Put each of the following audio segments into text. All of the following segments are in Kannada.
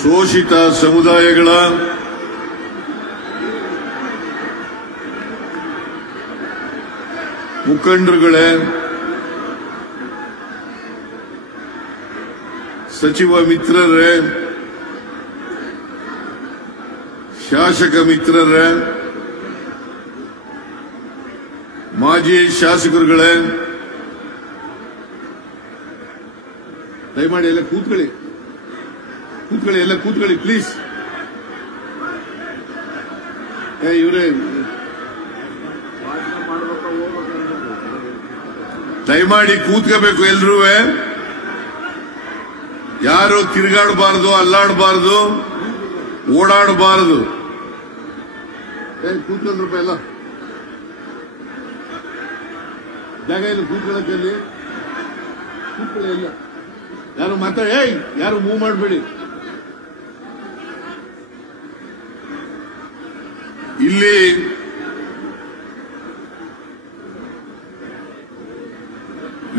ಶೋಷಿತ ಸಮುದಾಯಗಳ ಮುಖಂಡರುಗಳೇ, ಸಚಿವ ಮಿತ್ರರೇ, ಶಾಸಕ ಮಿತ್ರರೇ, ಮಾಜಿ ಶಾಸಕರುಗಳೇ, ದಯಮಾಡಿ ಎಲ್ಲ ಕೂತ್ಕೊಳ್ಳಿ, ಎಲ್ಲ ಕೂತ್ಕೊಳ್ಳಿ ಪ್ಲೀಸ್. ಇವರೇ ದಯಮಾಡಿ ಕೂತ್ಕೋಬೇಕು. ಎಲ್ರೂ ಯಾರು ತಿರುಗಾಡಬಾರದು, ಅಲ್ಲಾಡಬಾರದು, ಓಡಾಡಬಾರದು. ಕೂತ್ಕೊಂಡ್ರಪ್ಪ, ಎಲ್ಲ ಜಾಗ ಇಲ್ಲ ಕೂತ್ಕೊಳ್ಳಕ್ಕೆ. ಅಲ್ಲಿ ಕೂತ್ಕೊಳ್ಳಿ, ಎಲ್ಲ ಯಾರು ಯಾರು ಮೂವ್ ಮಾಡಬೇಡಿ. ಇಲ್ಲಿ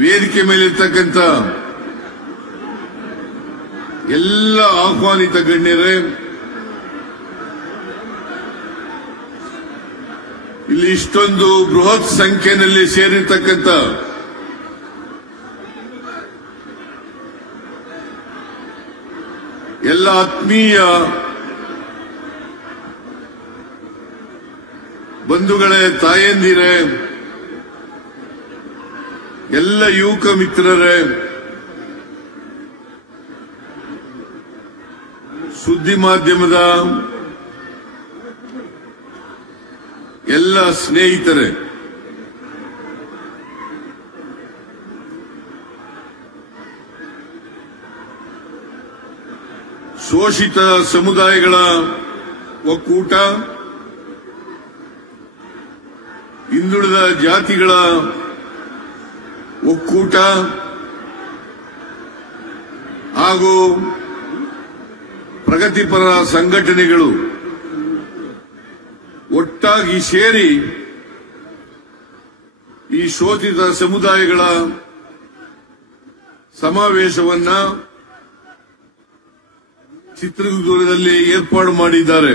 ವೇದಿಕೆ ಮೇಲಿರ್ತಕ್ಕಂಥ ಎಲ್ಲ ಆಹ್ವಾನಿತ ಗಣ್ಯರೇ, ಇಲ್ಲಿ ಇಷ್ಟೊಂದು ಬೃಹತ್ ಸಂಖ್ಯೆಯಲ್ಲಿ ಸೇರಿರ್ತಕ್ಕಂಥ ಎಲ್ಲ ಆತ್ಮೀಯ ಬಂಧುಗಳೇ, ತಾಯಂದಿರೇ, ಎಲ್ಲ ಯುವಕ ಮಿತ್ರರೇ, ಸುದ್ದಿ ಮಾಧ್ಯಮದ ಎಲ್ಲ ಸ್ನೇಹಿತರೆ, ಶೋಷಿತ ಸಮುದಾಯಗಳ ಒಕ್ಕೂಟ, ಹಿಂದುಳಿದ ಜಾತಿಗಳ ಒಕ್ಕೂಟ ಹಾಗೂ ಪ್ರಗತಿಪರ ಸಂಘಟನೆಗಳು ಒಟ್ಟಾಗಿ ಸೇರಿ ಈ ಶೋಷಿತ ಸಮುದಾಯಗಳ ಸಮಾವೇಶವನ್ನ ಚಿತ್ರದುರ್ಗದಲ್ಲಿ ಏರ್ಪಾಡು ಮಾಡಿದ್ದಾರೆ.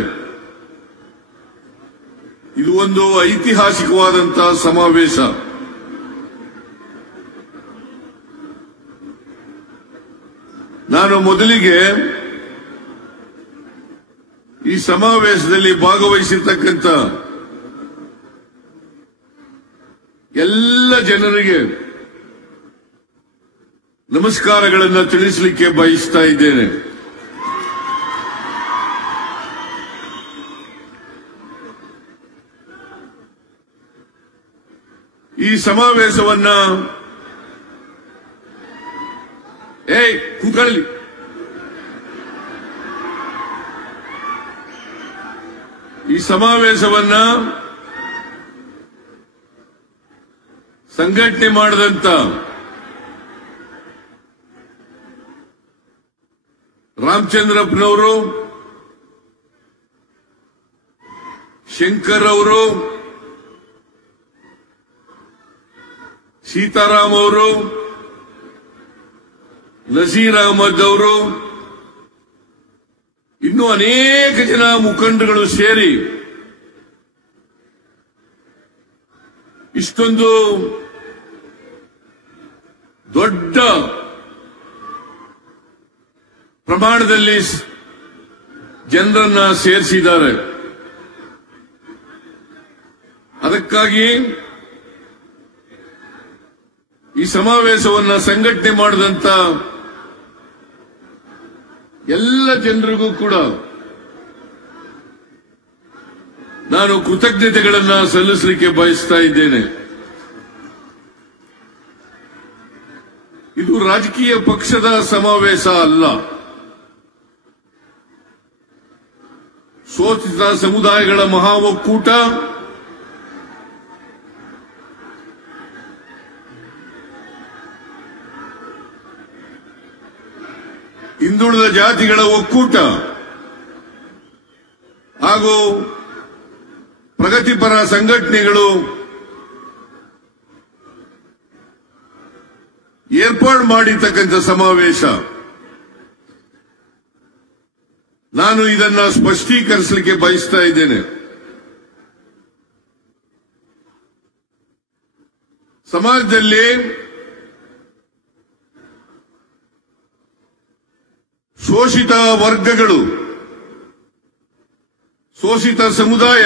ಇದು ಒಂದು ಐತಿಹಾಸಿಕವಾದಂತಹ ಸಮಾವೇಶ. ನಾನು ಮೊದಲಿಗೆ ಈ ಸಮಾವೇಶದಲ್ಲಿ ಭಾಗವಹಿಸಿರ್ತಕ್ಕಂಥ ಎಲ್ಲ ಜನರಿಗೆ ನಮಸ್ಕಾರಗಳನ್ನು ತಿಳಿಸಲಿಕ್ಕೆ ಬಯಸ್ತಾ ಇದ್ದೇನೆ. ಈ ಸಮಾವೇಶವನ್ನ ಕೂತ್ಕೊಳ್ಳಿ, ಈ ಸಮಾವೇಶವನ್ನ ಸಂಘಟನೆ ಮಾಡಿದಂತ ರಾಮಚಂದ್ರಪ್ಪನವರು, ಶಂಕರ್ ಅವರು, ಸೀತಾರಾಮ್ ಅವರು, ನಜೀರ್ ಅಹಮದ್ ಅವರು, ಇನ್ನೂ ಅನೇಕ ಜನ ಮುಖಂಡರುಗಳು ಸೇರಿ ಇಷ್ಟೊಂದು ದೊಡ್ಡ ಪ್ರಮಾಣದಲ್ಲಿ ಜನರನ್ನ ಸೇರಿಸಿದ್ದಾರೆ. ಅದಕ್ಕಾಗಿ ಈ ಸಮಾವೇಶವನ್ನ ಸಂಘಟನೆ ಮಾಡಿದಂತ ಎಲ್ಲ ಜನರಿಗೂ ಕೂಡ ನಾನು ಕೃತಜ್ಞತೆಗಳನ್ನ ಸಲ್ಲಿಸಲಿಕ್ಕೆ ಬಯಸ್ತಾ ಇದ್ದೇನೆ. ಇದು ರಾಜಕೀಯ ಪಕ್ಷದ ಸಮಾವೇಶ ಅಲ್ಲ. ಶೋಷಿತ ಸಮುದಾಯಗಳ ಮಹಾ ಒಕ್ಕೂಟ ಹಿಂದುಳಿದ ಜಾತಿಗಳ ಒಕ್ಕೂಟ ಹಾಗೂ ಪ್ರಗತಿಪರ ಸಂಘಟನೆಗಳು ಏರ್ಪಾಡು ಮಾಡಿರ್ತಕ್ಕಂಥ ಸಮಾವೇಶ. ನಾನು ಇದನ್ನ ಸ್ಪಷ್ಟೀಕರಿಸಲಿಕ್ಕೆ ಬಯಸ್ತಾ ಇದ್ದೇನೆ. ಸಮಾಜದಲ್ಲಿ ಶೋಷಿತ ವರ್ಗಗಳು, ಶೋಷಿತ ಸಮುದಾಯ,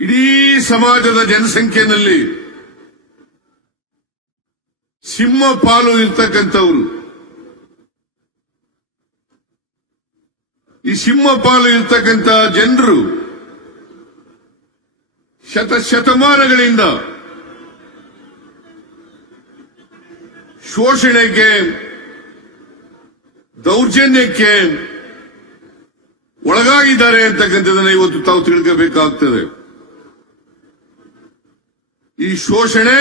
ಇಡೀ ಸಮಾಜದ ಜನಸಂಖ್ಯೆಯಲ್ಲಿ ಸಿಂಹ ಪಾಲು ಇರ್ತಕ್ಕಂಥವ್ರು. ಈ ಸಿಂಹ ಪಾಲು ಇರ್ತಕ್ಕಂಥ ಜನರು ಶತಮಾನಗಳಿಂದ ಶೋಷಣೆಗೆ, ದೌರ್ಜನ್ಯಕ್ಕೆ ಒಳಗಾಗಿದ್ದಾರೆ ಅಂತಕ್ಕಂಥದ್ದನ್ನ ಇವತ್ತು ತಾವು ತಿಳ್ಕೋಬೇಕಾಗ್ತದೆ. ಈ ಶೋಷಣೆ,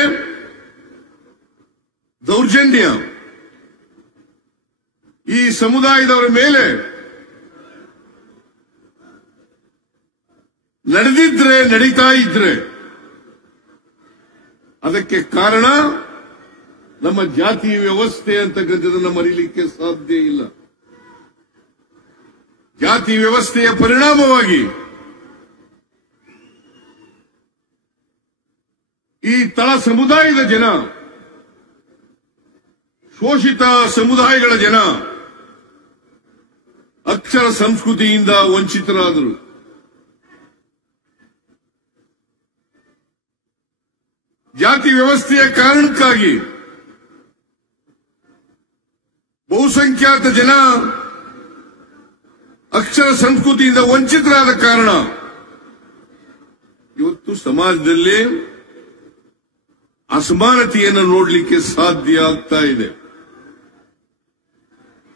ದೌರ್ಜನ್ಯ ಈ ಸಮುದಾಯದವರ ಮೇಲೆ ನಡೆದಿದ್ರೆ, ನಡೀತಾ ಇದ್ರೆ ಅದಕ್ಕೆ ಕಾರಣ ನಮ್ಮ ಜಾತಿ ವ್ಯವಸ್ಥೆ ಅಂತಕ್ಕಂಥದನ್ನು ಮರೀಲಿಕ್ಕೆ ಸಾಧ್ಯ ಇಲ್ಲ. ಜಾತಿ ವ್ಯವಸ್ಥೆಯ ಪರಿಣಾಮವಾಗಿ ಈ ತಳ ಸಮುದಾಯದ ಜನ, ಶೋಷಿತ ಸಮುದಾಯಗಳ ಜನ ಅಕ್ಷರ ಸಂಸ್ಕೃತಿಯಿಂದ ವಂಚಿತರಾದರು. ಜಾತಿ ವ್ಯವಸ್ಥೆಯ ಕಾರಣಕ್ಕಾಗಿ ಬಹುಸಂಖ್ಯಾತ ಜನ ಅಕ್ಷರ ಸಂಸ್ಕೃತಿಯಿಂದ ವಂಚಿತರಾದ ಕಾರಣ ಇವತ್ತು ಸಮಾಜದಲ್ಲಿ ಅಸಮಾನತೆಯನ್ನು ನೋಡಲಿಕ್ಕೆ ಸಾಧ್ಯ ಆಗ್ತಾ ಇದೆ.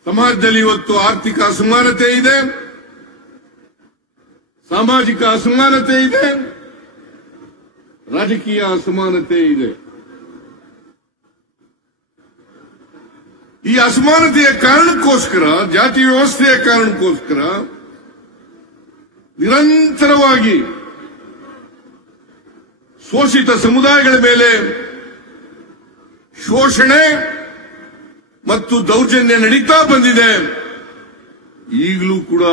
ಸಮಾಜದಲ್ಲಿ ಇವತ್ತು ಆರ್ಥಿಕ ಅಸಮಾನತೆ ಇದೆ, ಸಾಮಾಜಿಕ ಅಸಮಾನತೆ ಇದೆ, ರಾಜಕೀಯ ಅಸಮಾನತೆ ಇದೆ. ಈ ಅಸಮಾನತೆಯ ಕಾರಣಕ್ಕೋಸ್ಕರ, ಜಾತಿ ವ್ಯವಸ್ಥೆಯ ಕಾರಣಕ್ಕೋಸ್ಕರ ನಿರಂತರವಾಗಿ ಶೋಷಿತ ಸಮುದಾಯಗಳ ಮೇಲೆ ಶೋಷಣೆ ಮತ್ತು ದೌರ್ಜನ್ಯ ನಡೀತಾ ಬಂದಿದೆ. ಈಗಲೂ ಕೂಡ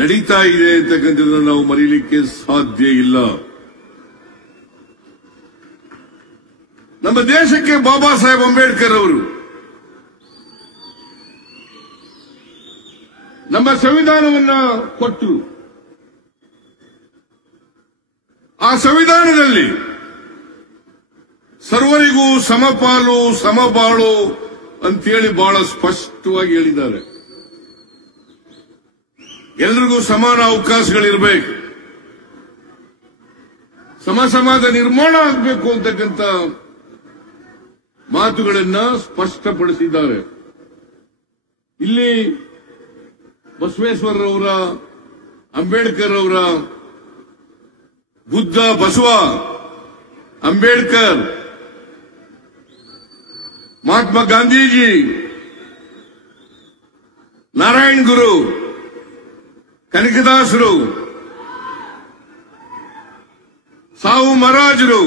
ನಡೀತಾ ಇದೆ ಅಂತಕ್ಕಂಥದ್ದನ್ನು ನಾವು ಮರೀಲಿಕ್ಕೆ ಸಾಧ್ಯ ಇಲ್ಲ. ನಮ್ಮ ದೇಶಕ್ಕೆ ಬಾಬಾ ಸಾಹೇಬ್ ಅಂಬೇಡ್ಕರ್ ಅವರು ನಮ್ಮ ಸಂವಿಧಾನವನ್ನ ಕೊಟ್ಟರು. ಆ ಸಂವಿಧಾನದಲ್ಲಿ ಸರ್ವರಿಗೂ ಸಮಪಾಲು ಸಮಬಾಳು ಅಂತೇಳಿ ಬಹಳ ಸ್ಪಷ್ಟವಾಗಿ ಹೇಳಿದ್ದಾರೆ. ಎಲ್ರಿಗೂ ಸಮಾನ ಅವಕಾಶಗಳಿರಬೇಕು, ಸಮಾಜ ನಿರ್ಮಾಣ ಆಗಬೇಕು ಅಂತಕ್ಕಂಥ ಮಾತುಗಳನ್ನ ಸ್ಪಷ್ಟಪಡಿಸಿದ್ದಾರೆ. ಇಲ್ಲಿ ಬಸವೇಶ್ವರರವರ, ಅಂಬೇಡ್ಕರ್ ಅವರ, ಬುದ್ಧ, ಬಸವ, ಅಂಬೇಡ್ಕರ್, ಮಹಾತ್ಮ ಗಾಂಧೀಜಿ, ನಾರಾಯಣ್ ಗುರು, ಕನಕದಾಸರು, ಸಾವು ಮಹಾರಾಜರು,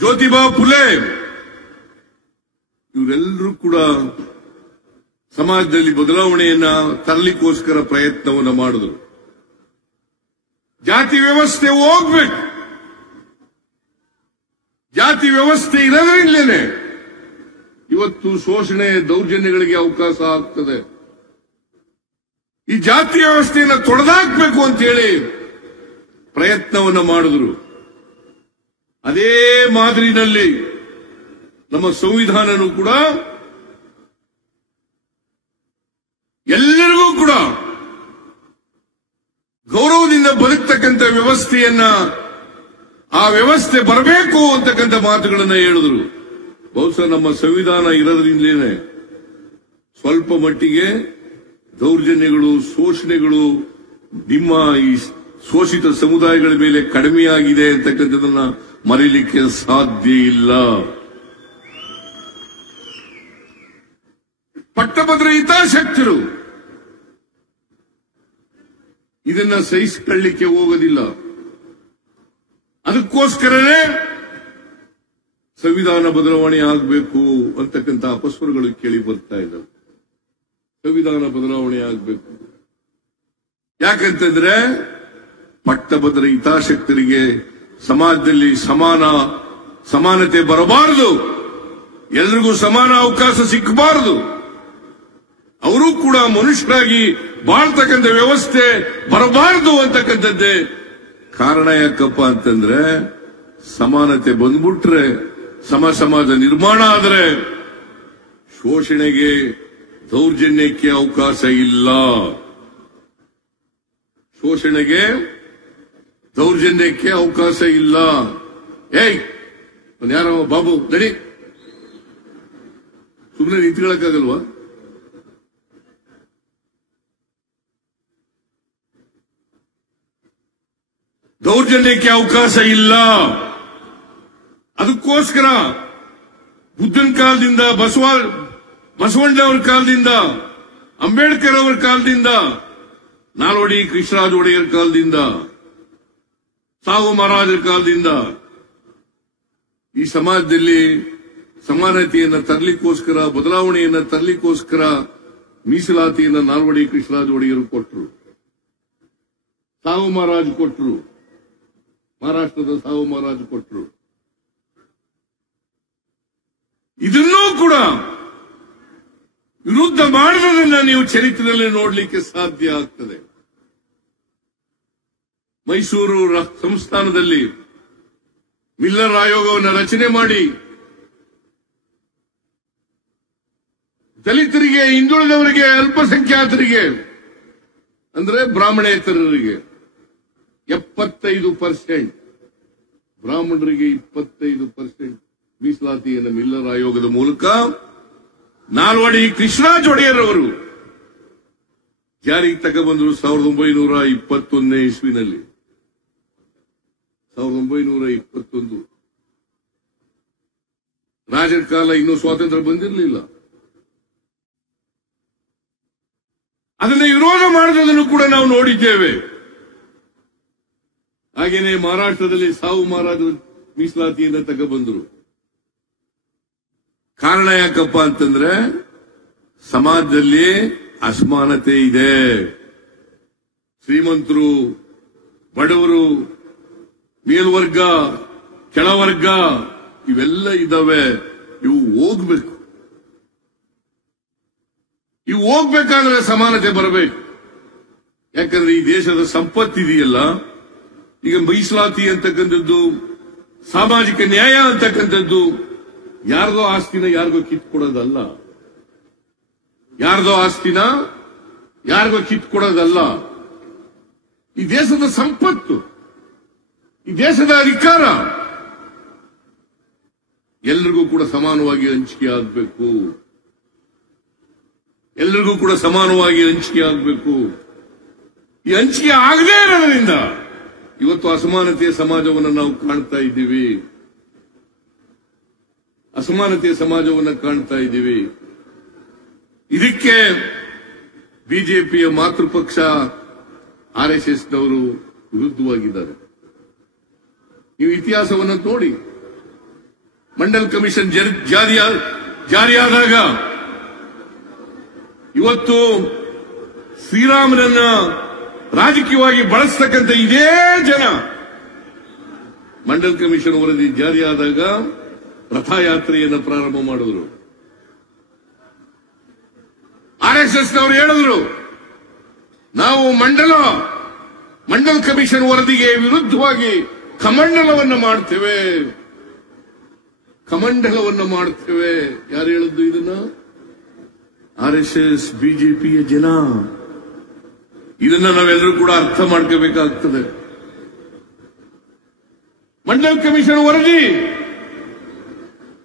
ಜ್ಯೋತಿಬಾ ಫುಲೆ, ಇವರೆಲ್ಲರೂ ಕೂಡ ಸಮಾಜದಲ್ಲಿ ಬದಲಾವಣೆಯನ್ನ ತರಲಿಕ್ಕೋಸ್ಕರ ಪ್ರಯತ್ನವನ್ನ ಮಾಡಿದ್ರು. ಜಾತಿ ವ್ಯವಸ್ಥೆ ಹೋಗ್ಬೇಕು. ಜಾತಿ ವ್ಯವಸ್ಥೆ ಇರೋದ್ರಿಂದಲೇ ಇವತ್ತು ಶೋಷಣೆ, ದೌರ್ಜನ್ಯಗಳಿಗೆ ಅವಕಾಶ ಆಗ್ತದೆ. ಈ ಜಾತಿ ವ್ಯವಸ್ಥೆಯನ್ನು ತೊಡೆದಾಕಬೇಕು ಅಂತ ಹೇಳಿ ಪ್ರಯತ್ನವನ್ನ ಮಾಡಿದ್ರು. ಅದೇ ಮಾದರಿನಲ್ಲಿ ನಮ್ಮ ಸಂವಿಧಾನನೂ ಕೂಡ ಎಲ್ಲರಿಗೂ ಕೂಡ ಗೌರವದಿಂದ ಬದುಕ್ತಕ್ಕಂಥ ವ್ಯವಸ್ಥೆಯನ್ನ, ಆ ವ್ಯವಸ್ಥೆ ಬರಬೇಕು ಅಂತಕ್ಕಂಥ ಮಾತುಗಳನ್ನ ಹೇಳಿದ್ರು. ಬಹುಶಃ ನಮ್ಮ ಸಂವಿಧಾನ ಇರೋದ್ರಿಂದಲೇ ಸ್ವಲ್ಪ ಮಟ್ಟಿಗೆ ದೌರ್ಜನ್ಯಗಳು, ಶೋಷಣೆಗಳು ನಿಮ್ಮ ಈ ಶೋಷಿತ ಸಮುದಾಯಗಳ ಮೇಲೆ ಕಡಿಮೆಯಾಗಿದೆ ಅಂತಕ್ಕಂಥದನ್ನ ಮರೀಲಿಕ್ಕೆ ಸಾಧ್ಯ ಇಲ್ಲ. ಪಟ್ಟಭದ್ರ ಹಿತಾಸಕ್ತರು ಇದನ್ನ ಸಹಿಸಿಕೊಳ್ಳಲಿಕ್ಕೆ ಹೋಗೋದಿಲ್ಲ. ಅದಕ್ಕೋಸ್ಕರನೇ ಸಂವಿಧಾನ ಬದಲಾವಣೆ ಆಗಬೇಕು ಅಂತಕ್ಕಂಥ ಅಪಸ್ವರಗಳು ಕೇಳಿ ಬರ್ತಾ ಇದ್ದಾವೆ. ಸಂವಿಧಾನ ಬದಲಾವಣೆ ಆಗಬೇಕು. ಯಾಕಂತಂದ್ರೆ ಪಟ್ಟಭದ್ರ ಹಿತಾಸಕ್ತರಿಗೆ ಸಮಾಜದಲ್ಲಿ ಸಮಾನತೆ ಬರಬಾರದು, ಎಲ್ರಿಗೂ ಸಮಾನ ಅವಕಾಶ ಸಿಕ್ಕಬಾರದು, ಅವರು ಕೂಡ ಮನುಷ್ಯರಾಗಿ ಬಾಳ್ತಕ್ಕಂಥ ವ್ಯವಸ್ಥೆ ಬರಬಾರದು ಅಂತಕ್ಕಂಥದ್ದೇ ಕಾರಣ. ಯಾಕಪ್ಪ ಅಂತಂದ್ರೆ ಸಮಾನತೆ ಬಂದ್ಬಿಟ್ರೆ ಸಮಾಜ ನಿರ್ಮಾಣ ಆದ್ರೆ ಶೋಷಣೆಗೆ ದೌರ್ಜನ್ಯಕ್ಕೆ ಅವಕಾಶ ಇಲ್ಲ. ಶೋಷಣೆಗೆ ದೌರ್ಜನ್ಯಕ್ಕೆ ಅವಕಾಶ ಇಲ್ಲ. ಯಾರೋ ಬಾಬು ನಡಿ, ಸುಮ್ಮನೆ ನಿಂತ್ಕೊಳ್ಳಕ್ಕಾಗಲ್ವಾ? ದೌರ್ಜನ್ಯಕ್ಕೆ ಅವಕಾಶ ಇಲ್ಲ. ಅದಕ್ಕೋಸ್ಕರ ಬುದ್ಧನ ಕಾಲದಿಂದ, ಬಸವಣ್ಣನವರ ಕಾಲದಿಂದ, ಅಂಬೇಡ್ಕರ್ ಅವರ ಕಾಲದಿಂದ, ನಾಲ್ವಡಿ ಕೃಷ್ಣರಾಜ ಒಡೆಯರ್ ಕಾಲದಿಂದ, ಸಾವು ಮಹಾರಾಜರ ಕಾಲದಿಂದ ಈ ಸಮಾಜದಲ್ಲಿ ಸಮಾನತೆಯನ್ನು ತರಲಿಕ್ಕೋಸ್ಕರ, ಬದಲಾವಣೆಯನ್ನು ತರಲಿಕ್ಕೋಸ್ಕರ ಮೀಸಲಾತಿಯನ್ನು ನಾಲ್ವಡಿ ಕೃಷ್ಣರಾಜ ಒಡೆಯರು ಕೊಟ್ಟರು, ಸಾವು ಮಹಾರಾಜ್ ಕೊಟ್ಟರು, ಮಹಾರಾಷ್ಟ್ರದ ಸಾವು ಮಹಾರಾಜ್ ಕೊಟ್ಟರು. ಇದನ್ನೂ ಕೂಡ ವಿರುದ್ಧ ಮಾಡಿರೋದನ್ನ ನೀವು ಚರಿತ್ರೆಯಲ್ಲಿ ನೋಡಲಿಕ್ಕೆ ಸಾಧ್ಯ ಆಗ್ತದೆ. ಮೈಸೂರು ಸಂಸ್ಥಾನದಲ್ಲಿ ಮಿಲ್ಲರ್ ಆಯೋಗವನ್ನು ರಚನೆ ಮಾಡಿ ದಲಿತರಿಗೆ, ಹಿಂದುಳಿದವರಿಗೆ, ಅಲ್ಪಸಂಖ್ಯಾತರಿಗೆ ಅಂದ್ರೆ ಬ್ರಾಹ್ಮಣೇತರರಿಗೆ 75%, ಬ್ರಾಹ್ಮಣರಿಗೆ 25% ಮೀಸಲಾತಿಯನ್ನು ಮಿಲ್ಲರ್ ಆಯೋಗದ ಮೂಲಕ ನಾಲ್ವಡಿ ಕೃಷ್ಣರಾಜ ಒಡೆಯರ್ ಅವರು ಜಾರಿಗೆ ತಗೊಂಡ್ಬಂದರು 1921ನೇ ಇಸ್ವಿನಲ್ಲಿ. 1921 ರಾಜರ ಕಾಲ ಇನ್ನೂ ಸ್ವಾತಂತ್ರ್ಯ ಬಂದಿರಲಿಲ್ಲ. ಅದನ್ನು ವಿರೋಧ ಮಾಡಿದನ್ನು ಕೂಡ ನಾವು ನೋಡಿದ್ದೇವೆ. ಹಾಗೇನೆ ಮಹಾರಾಷ್ಟ್ರದಲ್ಲಿ ಸಾವು ಮಹಾರಾಜ ಮೀಸಲಾತಿಯಿಂದ ತಗೊಂಡ್ಬಂದರು. ಕಾರಣ ಯಾಕಪ್ಪ ಅಂತಂದ್ರೆ ಸಮಾಜದಲ್ಲಿ ಅಸಮಾನತೆ ಇದೆ. ಶ್ರೀಮಂತರು, ಬಡವರು, ಮೇಲ್ವರ್ಗ, ಕೆಳವರ್ಗ ಇವೆಲ್ಲ ಇದಾವೆ. ಇವು ಹೋಗ್ಬೇಕು. ಇವು ಹೋಗ್ಬೇಕಾದ್ರೆ ಸಮಾನತೆ ಬರಬೇಕು. ಯಾಕಂದ್ರೆ ಈ ದೇಶದ ಸಂಪತ್ತಿದೆಯಲ್ಲ, ಈಗ ಮೀಸಲಾತಿ ಅಂತಕ್ಕಂಥದ್ದು, ಸಾಮಾಜಿಕ ನ್ಯಾಯ ಅಂತಕ್ಕಂಥದ್ದು ಯಾರ್ದೋ ಆಸ್ತಿನ ಯಾರಿಗೋ ಕಿತ್ಕೊಡೋದಲ್ಲ. ಯಾರ್ದೋ ಆಸ್ತಿನ ಯಾರಿಗೋ ಕಿತ್ಕೊಡೋದಲ್ಲ. ಈ ದೇಶದ ಸಂಪತ್ತು, ಈ ದೇಶದ ಅಧಿಕಾರ ಎಲ್ರಿಗೂ ಕೂಡ ಸಮಾನವಾಗಿ ಹಂಚಿಕೆ ಆಗಬೇಕು. ಎಲ್ರಿಗೂ ಕೂಡ ಸಮಾನವಾಗಿ ಹಂಚಿಕೆ ಆಗಬೇಕು. ಈ ಹಂಚಿಕೆ ಆಗದೇ ಇರೋದ್ರಿಂದ ಇವತ್ತು ಅಸಮಾನತೆಯ ಸಮಾಜವನ್ನು ನಾವು ಕಾಣ್ತಾ ಇದ್ದೀವಿ. ಅಸಮಾನತೆಯ ಸಮಾಜವನ್ನು ಕಾಣ್ತಾ ಇದ್ದೀವಿ. ಇದಕ್ಕೆ ಬಿಜೆಪಿಯ ಮಾತೃಪಕ್ಷ ಆರ್ಎಸ್ಎಸ್ನವರು ವಿರುದ್ಧವಾಗಿದ್ದಾರೆ. ನೀವು ಇತಿಹಾಸವನ್ನು ನೋಡಿ. ಮಂಡಲ್ ಕಮಿಷನ್ ಜಾರಿಯಾದಾಗ ಇವತ್ತು ಶ್ರೀರಾಮನನ್ನ ರಾಜಕೀಯವಾಗಿ ಬಳಸ್ತಕ್ಕಂಥ ಇದೇ ಜನ ಮಂಡಲ್ ಕಮಿಷನ್ ವರದಿ ಜಾರಿಯಾದಾಗ ರಥಯಾತ್ರೆಯನ್ನು ಪ್ರಾರಂಭ ಮಾಡಿದ್ರು. ಆರ್ಎಸ್ಎಸ್ನವರು ಹೇಳಿದ್ರು, ನಾವು ಮಂಡಲ್ ಕಮಿಷನ್ ವರದಿಗೆ ವಿರುದ್ಧವಾಗಿ ಕಮಂಡಲವನ್ನು ಮಾಡ್ತೇವೆ. ಕಮಂಡಲವನ್ನು ಮಾಡ್ತೇವೆ. ಯಾರು ಹೇಳಿದ್ದು ಇದನ್ನ? ಆರ್ಎಸ್ಎಸ್, ಬಿಜೆಪಿಯ ಜನ. ಇದನ್ನ ನಾವೆಲ್ಲರೂ ಕೂಡ ಅರ್ಥ ಮಾಡ್ಕೋಬೇಕಾಗ್ತದೆ. ಮಂಡಲ್ ಕಮಿಷನ್ ವರದಿ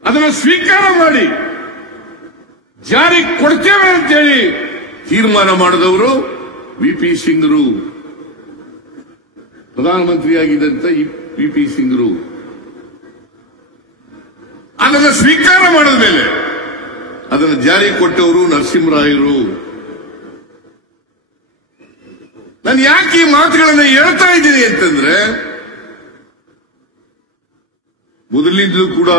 ಅದನ್ನು ಸ್ವೀಕಾರ ಮಾಡಿ ಜಾರಿ ಕೊಡ್ತೇವೆ ಅಂತೇಳಿ ತೀರ್ಮಾನ ಮಾಡಿದವರು ವಿಪಿ ಸಿಂಗ್ರು, ಪ್ರಧಾನಮಂತ್ರಿಯಾಗಿದ್ದಂತ ವಿಪಿ ಸಿಂಗ್ರು. ಅದನ್ನು ಸ್ವೀಕಾರ ಮಾಡಿದ ಮೇಲೆ ಅದನ್ನು ಜಾರಿ ಕೊಟ್ಟವರು ನರಸಿಂಹರಾಯರು. ನಾನು ಯಾಕೆ ಈ ಮಾತುಗಳನ್ನು ಹೇಳ್ತಾ ಇದ್ದೀನಿ ಅಂತಂದ್ರೆ, ಮೊದಲಿಂದಲೂ ಕೂಡ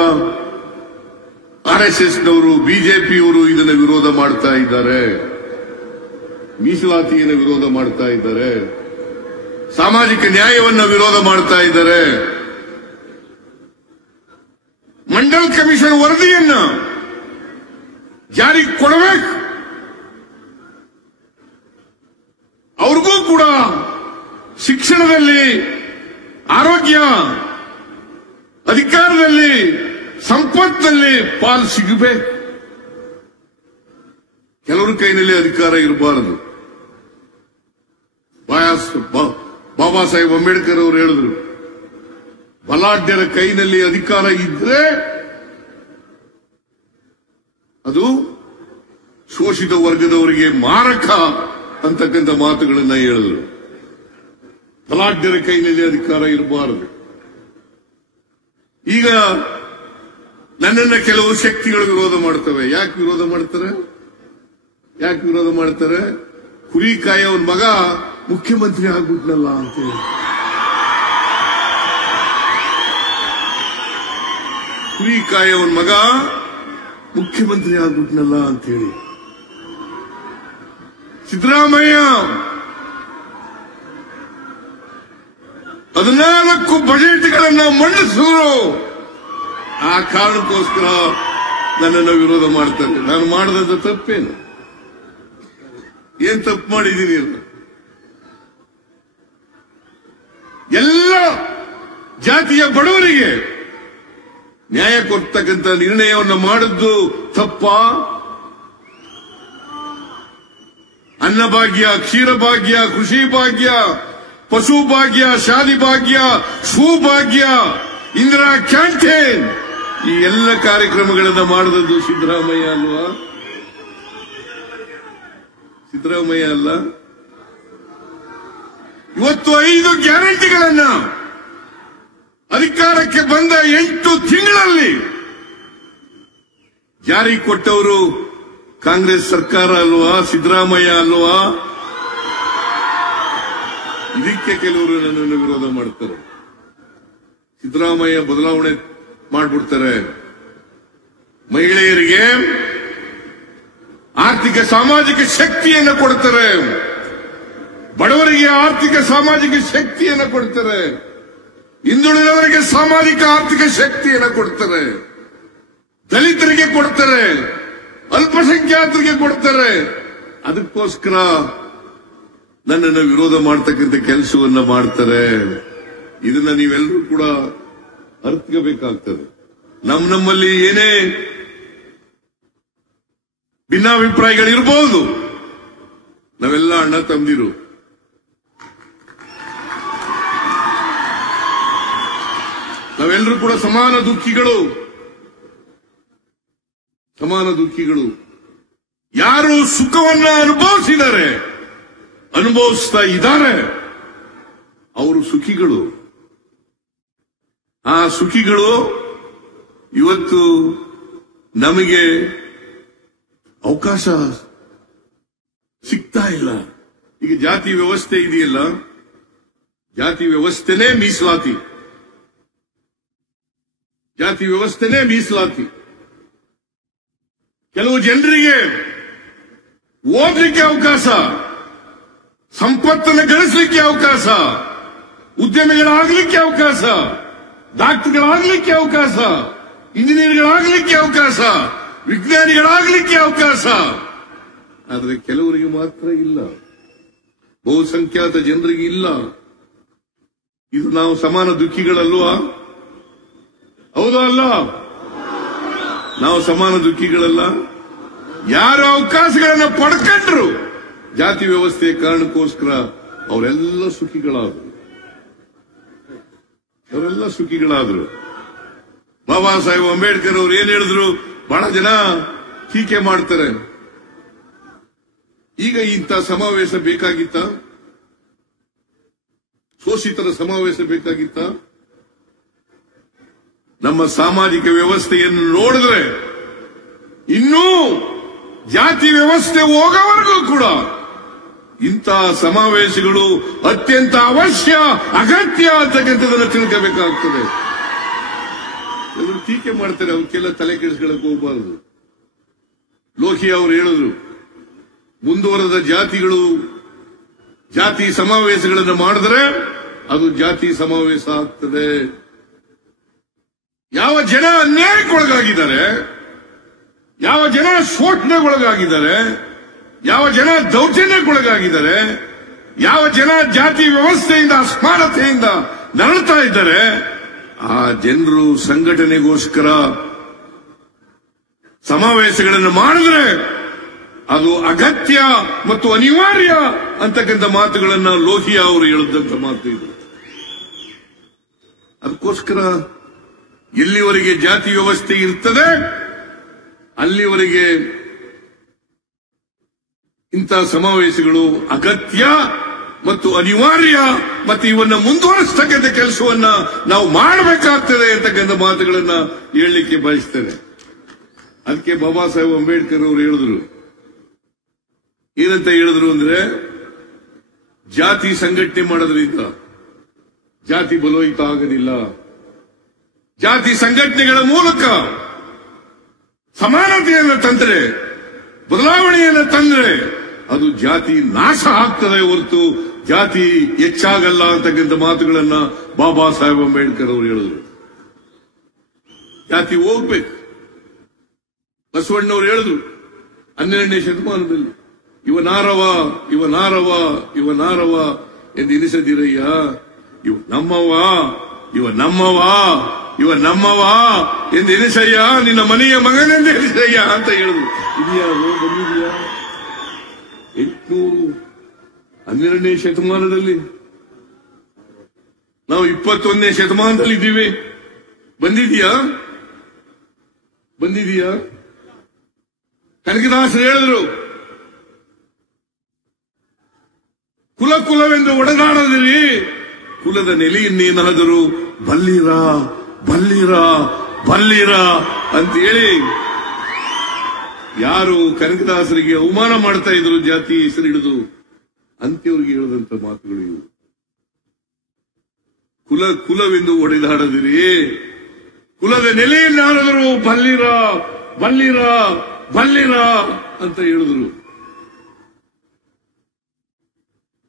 ಆರ್ಎಸ್ಎಸ್ನವರು, ಬಿಜೆಪಿಯವರು ಇದನ್ನು ವಿರೋಧ ಮಾಡ್ತಾ ಇದ್ದಾರೆ. ಮೀಸಲಾತಿಯನ್ನು ವಿರೋಧ ಮಾಡ್ತಾ ಇದ್ದಾರೆ, ಸಾಮಾಜಿಕ ನ್ಯಾಯವನ್ನು ವಿರೋಧ ಮಾಡ್ತಾ ಇದ್ದಾರೆ. ಮಂಡಲ್ ಕಮಿಷನ್ ವರದಿಯನ್ನ ಜಾರಿಗೆ ಕೊಡಬೇಕು. ಅವ್ರಿಗೂ ಕೂಡ ಶಿಕ್ಷಣದಲ್ಲಿ, ಆರೋಗ್ಯ, ಅಧಿಕಾರದಲ್ಲಿ, ಸಂಪತ್ತಿನಲ್ಲಿ ಪಾಲು ಸಿಗಬೇಕು. ಕೆಲವರ ಕೈನಲ್ಲಿ ಅಧಿಕಾರ ಇರಬಾರದು. ಬಾಬಾ ಸಾಹೇಬ್ ಅಂಬೇಡ್ಕರ್ ಅವರು ಹೇಳಿದ್ರು, ಬಲಾಢ್ಯರ ಕೈನಲ್ಲಿ ಅಧಿಕಾರ ಇದ್ರೆ ಅದು ಶೋಷಿತ ವರ್ಗದವರಿಗೆ ಮಾರಕ ಅಂತಕ್ಕಂಥ ಮಾತುಗಳನ್ನ ಹೇಳಿದ್ರು. ಬಲಾಢ್ಯರ ಕೈನಲ್ಲಿ ಅಧಿಕಾರ ಇರಬಾರದು. ಈಗ ನನ್ನನ್ನ ಕೆಲವು ಶಕ್ತಿಗಳು ವಿರೋಧ ಮಾಡ್ತವೆ. ಯಾಕೆ ವಿರೋಧ ಮಾಡ್ತಾರೆ? ಕುರಿ ಕಾಯವನ್ ಮಗ ಮುಖ್ಯಮಂತ್ರಿ ಆಗ್ಬಿಟ್ನಲ್ಲ ಅಂತೇಳಿ. ಕುರಿ ಕಾಯವನ್ ಮಗ ಮುಖ್ಯಮಂತ್ರಿ ಆಗ್ಬಿಟ್ನಲ್ಲ ಅಂತೇಳಿ. ಸಿದ್ದರಾಮಯ್ಯ 14 ಬಜೆಟ್ಗಳನ್ನ ಮಂಡಿಸಿದ್ರು. ಆ ಕಾರಣಕ್ಕೋಸ್ಕರ ನನ್ನನ್ನು ವಿರೋಧ ಮಾಡ್ತಾರೆ. ನಾನು ಮಾಡದಂತ ತಪ್ಪೇನು? ಏನ್ ತಪ್ಪು ಮಾಡಿದ್ದೀನಿ? ಎಲ್ಲ ಜಾತಿಯ ಬಡವರಿಗೆ ನ್ಯಾಯ ಕೊಡ್ತಕ್ಕಂಥ ನಿರ್ಣಯವನ್ನು ಮಾಡಿದ್ದು ತಪ್ಪ? ಅನ್ನಭಾಗ್ಯ, ಕ್ಷೀರಭಾಗ್ಯ, ಕೃಷಿ ಭಾಗ್ಯ, ಪಶು ಭಾಗ್ಯ, ಶಾದಿ ಭಾಗ್ಯ, ಸೂಭಾಗ್ಯ, ಇಂದಿರಾ ಕ್ಯಾಂಟೀನ್, ಈ ಎಲ್ಲ ಕಾರ್ಯಕ್ರಮಗಳನ್ನು ಮಾಡಿದದ್ದು ಸಿದ್ದರಾಮಯ್ಯ ಅಲ್ವಾ? ಸಿದ್ದರಾಮಯ್ಯ ಅಲ್ಲ? ಇವತ್ತು 5 ಗ್ಯಾರಂಟಿಗಳನ್ನ ಅಧಿಕಾರಕ್ಕೆ ಬಂದ 8 ತಿಂಗಳಲ್ಲಿ ಜಾರಿ ಕೊಟ್ಟವರು ಕಾಂಗ್ರೆಸ್ ಸರ್ಕಾರ ಅಲ್ವಾ? ಸಿದ್ದರಾಮಯ್ಯ ಅಲ್ವಾ? ಇದಕ್ಕೆ ಕೆಲವರು ನನ್ನನ್ನು ವಿರೋಧ ಮಾಡ್ತಾರೆ. ಸಿದ್ದರಾಮಯ್ಯ ಬದಲಾವಣೆ ಮಾಡ್ಬಿಡ್ತಾರೆ. ಮಹಿಳೆಯರಿಗೆ ಆರ್ಥಿಕ ಸಾಮಾಜಿಕ ಶಕ್ತಿಯನ್ನು ಕೊಡ್ತಾರೆ, ಬಡವರಿಗೆ ಆರ್ಥಿಕ ಸಾಮಾಜಿಕ ಶಕ್ತಿಯನ್ನು ಕೊಡ್ತಾರೆ, ಹಿಂದುಳಿದವರಿಗೆ ಸಾಮಾಜಿಕ ಆರ್ಥಿಕ ಶಕ್ತಿಯನ್ನು ಕೊಡ್ತಾರೆ, ದಲಿತರಿಗೆ ಕೊಡ್ತಾರೆ, ಅಲ್ಪಸಂಖ್ಯಾತರಿಗೆ ಕೊಡ್ತಾರೆ. ಅದಕ್ಕೋಸ್ಕರ ನನ್ನನ್ನು ವಿರೋಧ ಮಾಡತಕ್ಕಂಥ ಕೆಲಸವನ್ನ ಮಾಡ್ತಾರೆ. ಇದನ್ನ ನೀವೆಲ್ಲರೂ ಕೂಡ ಅರ್ಥಬೇಕಾಗ್ತದೆ. ನಮ್ಮಲ್ಲಿ ಏನೇ ಭಿನ್ನಾಭಿಪ್ರಾಯಗಳಿರಬಹುದು, ನಾವೆಲ್ಲ ಅಣ್ಣ ತಮ್ಮದಿರು. ನಾವೆಲ್ಲರೂ ಕೂಡ ಸಮಾನ ದುಃಖಿಗಳು. ಯಾರು ಸುಖವನ್ನ ಅನುಭವಿಸ್ತಾ ಇದ್ದಾರೆ ಅವರು ಸುಖಿಗಳು. ಆ ಸುಖಿಗಳು ಇವತ್ತು ನಮಗೆ ಅವಕಾಶ ಸಿಗ್ತಾ ಇಲ್ಲ. ಈಗ ಜಾತಿ ವ್ಯವಸ್ಥೆ ಇದೆಯಲ್ಲ, ಜಾತಿ ವ್ಯವಸ್ಥೆನೇ ಮೀಸಲಾತಿ. ಕೆಲವು ಜನರಿಗೆ ಓದಲಿಕ್ಕೆ ಅವಕಾಶ, ಸಂಪತ್ತನ್ನು ಗಳಿಸಲಿಕ್ಕೆ ಅವಕಾಶ, ಉದ್ಯಮಿಗಳಾಗಲಿಕ್ಕೆ ಅವಕಾಶ, ಡಾಕ್ಟರ್ಗಳಾಗಲಿಕ್ಕೆ ಅವಕಾಶ, ಇಂಜಿನಿಯರ್ಗಳಾಗಲಿಕ್ಕೆ ಅವಕಾಶ, ವಿಜ್ಞಾನಿಗಳಾಗಲಿಕ್ಕೆ ಅವಕಾಶ. ಆದರೆ ಕೆಲವರಿಗೆ ಮಾತ್ರ ಇಲ್ಲ, ಬಹುಸಂಖ್ಯಾತ ಜನರಿಗೆ ಇಲ್ಲ. ಇದು ನಾವು ಸಮಾನ ದುಃಖಿಗಳಲ್ವಾ? ಹೌದಾ ಅಲ್ಲ? ನಾವು ಸಮಾನ ದುಃಖಿಗಳಲ್ಲ. ಯಾರು ಅವಕಾಶಗಳನ್ನು ಪಡ್ಕೊಂಡ್ರು ಜಾತಿ ವ್ಯವಸ್ಥೆಯ ಕಾರಣಕ್ಕೋಸ್ಕರ ಅವರೆಲ್ಲ ಸುಖಿಗಳಾದ್ರು. ಬಾಬಾ ಸಾಹೇಬ್ ಅಂಬೇಡ್ಕರ್ ಅವರು ಏನ್ ಹೇಳಿದ್ರು ಬಹಳ ಜನ ಟೀಕೆ ಮಾಡ್ತಾರೆ. ಈಗ ಇಂಥ ಸಮಾವೇಶ ಬೇಕಾಗಿತ್ತ? ಶೋಷಿತರ ಸಮಾವೇಶ ಬೇಕಾಗಿತ್ತ? ನಮ್ಮ ಸಾಮಾಜಿಕ ವ್ಯವಸ್ಥೆಯನ್ನು ನೋಡಿದ್ರೆ ಇನ್ನೂ ಜಾತಿ ವ್ಯವಸ್ಥೆ ಹೋಗೋವರೆಗೂ ಕೂಡ ಇಂತಹ ಸಮಾವೇಶಗಳು ಅತ್ಯಂತ ಅವಶ್ಯ, ಅಗತ್ಯ ಅಂತಕ್ಕಂಥದನ್ನು ತಿಳ್ಕೋಬೇಕಾಗ್ತದೆ. ಎಲ್ಲರೂ ಟೀಕೆ ಮಾಡ್ತಾರೆ, ಅವಕ್ಕೆಲ್ಲ ತಲೆ ಕೆಡಿಸ್ಕೊಳ್ಳಕ್ಕೆ ಹೋಗಬಾರದು. ಲೋಕಿ ಅವರು ಹೇಳಿದ್ರು, ಮುಂದುವರೆದ ಜಾತಿಗಳು ಜಾತಿ ಸಮಾವೇಶಗಳನ್ನು ಮಾಡಿದ್ರೆ ಅದು ಜಾತಿ ಸಮಾವೇಶ ಆಗ್ತದೆ. ಯಾವ ಜನ ಅನ್ಯಾಯಕ್ಕೊಳಗಾಗಿದ್ದಾರೆ, ಯಾವ ಜನ ಶೋಷಣೆಗೊಳಗಾಗಿದ್ದಾರೆ, ಯಾವ ಜನ ದೌರ್ಜನ್ಯಕ್ಕೊಳಗಾಗಿದ್ದಾರೆ, ಯಾವ ಜನ ಜಾತಿ ವ್ಯವಸ್ಥೆಯಿಂದ ಅಸಮಾನತೆಯಿಂದ ನರಳ್ತಾ ಇದ್ದಾರೆ, ಆ ಜನರು ಸಂಘಟನೆಗೋಸ್ಕರ ಸಮಾವೇಶಗಳನ್ನು ಮಾಡಿದ್ರೆ ಅದು ಅಗತ್ಯ ಮತ್ತು ಅನಿವಾರ್ಯ ಅಂತಕ್ಕಂಥ ಮಾತುಗಳನ್ನ ಲೋಹಿಯಾ ಅವರು ಹೇಳಿದಂತ ಮಾತು ಇದು. ಅದಕ್ಕೋಸ್ಕರ ಎಲ್ಲಿವರೆಗೆ ಜಾತಿ ವ್ಯವಸ್ಥೆ ಇರ್ತದೆ ಅಲ್ಲಿವರೆಗೆ ಇಂಥ ಸಮಾವೇಶಗಳು ಅಗತ್ಯ ಮತ್ತು ಅನಿವಾರ್ಯ ಮತ್ತು ಇವನ್ನ ಮುಂದುವರಿಸತಕ್ಕಂಥ ಕೆಲಸವನ್ನ ನಾವು ಮಾಡಬೇಕಾಗ್ತದೆ ಅಂತಕ್ಕಂಥ ಮಾತುಗಳನ್ನ ಹೇಳಲಿಕ್ಕೆ ಬಯಸ್ತೇನೆ. ಅದಕ್ಕೆ ಬಾಬಾ ಸಾಹೇಬ್ ಅಂಬೇಡ್ಕರ್ ಅವರು ಹೇಳಿದ್ರು, ಏನಂತ ಹೇಳಿದ್ರು ಅಂದ್ರೆ, ಜಾತಿ ಸಂಘಟನೆ ಮಾಡೋದ್ರಿಂದ ಜಾತಿ ಬಲೋಹಿತ ಆಗೋದಿಲ್ಲ. ಜಾತಿ ಸಂಘಟನೆಗಳ ಮೂಲಕ ಸಮಾನತೆಯನ್ನು ತಂದ್ರೆ, ಬದಲಾವಣೆಯನ್ನು ತಂದ್ರೆ ಅದು ಜಾತಿ ನಾಶ ಆಗ್ತದೆ ಹೊರತು ಜಾತಿ ಹೆಚ್ಚಾಗಲ್ಲ ಅಂತಕ್ಕಂಥ ಮಾತುಗಳನ್ನ ಬಾಬಾ ಸಾಹೇಬ್ ಅಂಬೇಡ್ಕರ್ ಅವರು ಹೇಳಿದ್ರು. ಜಾತಿ ಹೋಗ್ಬೇಕು. ಬಸವಣ್ಣವರು ಹೇಳಿದ್ರು 12ನೇ ಶತಮಾನದಲ್ಲಿ, ಇವನಾರವ ಇವನಾರವ ಇವನಾರವ ಎಂದು ಎನಿಸದಿರಯ್ಯ, ಇವ ನಮ್ಮವ ಇವ ನಮ್ಮವ ಇವ ನಮ್ಮವ ಎಂದು ಎನಿಸಯ್ಯ, ನಿನ್ನ ಮನೆಯ ಮಗನೆಂದು ಎನಿಸಯ್ಯ ಅಂತ ಹೇಳಿದ್ರು. ಇದೆಯಾ ಬಂದಿದೆಯಾ? 812ನೇ ಶತಮಾನದಲ್ಲಿ, ನಾವು 21ನೇ ಶತಮಾನದಲ್ಲಿ ಇದ್ದೀವಿ. ಬಂದಿದೆಯಾ? ಬಂದಿದೆಯಾ? ಕನಕದಾಸರು ಹೇಳಿದ್ರು, ಕುಲ ಕುಲವೆಂದು ಒಡೆದಾಡದಿರಿ, ಕುಲದ ನೆಲೆಯನ್ನೇನಾದರೂ ಬಲ್ಲಿರ ಬಲ್ಲಿರ ಬಲ್ಲಿರ ಅಂತ ಹೇಳಿ ಯಾರು ಕನಕದಾಸರಿಗೆ ಅವಮಾನ ಮಾಡ್ತಾ ಇದ್ರು ಜಾತಿ ಹೆಸರು ಹಿಡಿದು, ಅಂತ್ಯವರಿಗೆ ಹೇಳಿದಂತ ಮಾತುಗಳು ಇವು. ಕುಲ ಕುಲವೆಂದು ಒಡೆದಾಡದಿರಿ, ಕುಲದ ನೆಲೆಯನ್ನಾದರೂ ಬಲ್ಲಿರ ಬಲ್ಲಿರ ಬಲ್ಲಿರ ಅಂತ ಹೇಳಿದ್ರು.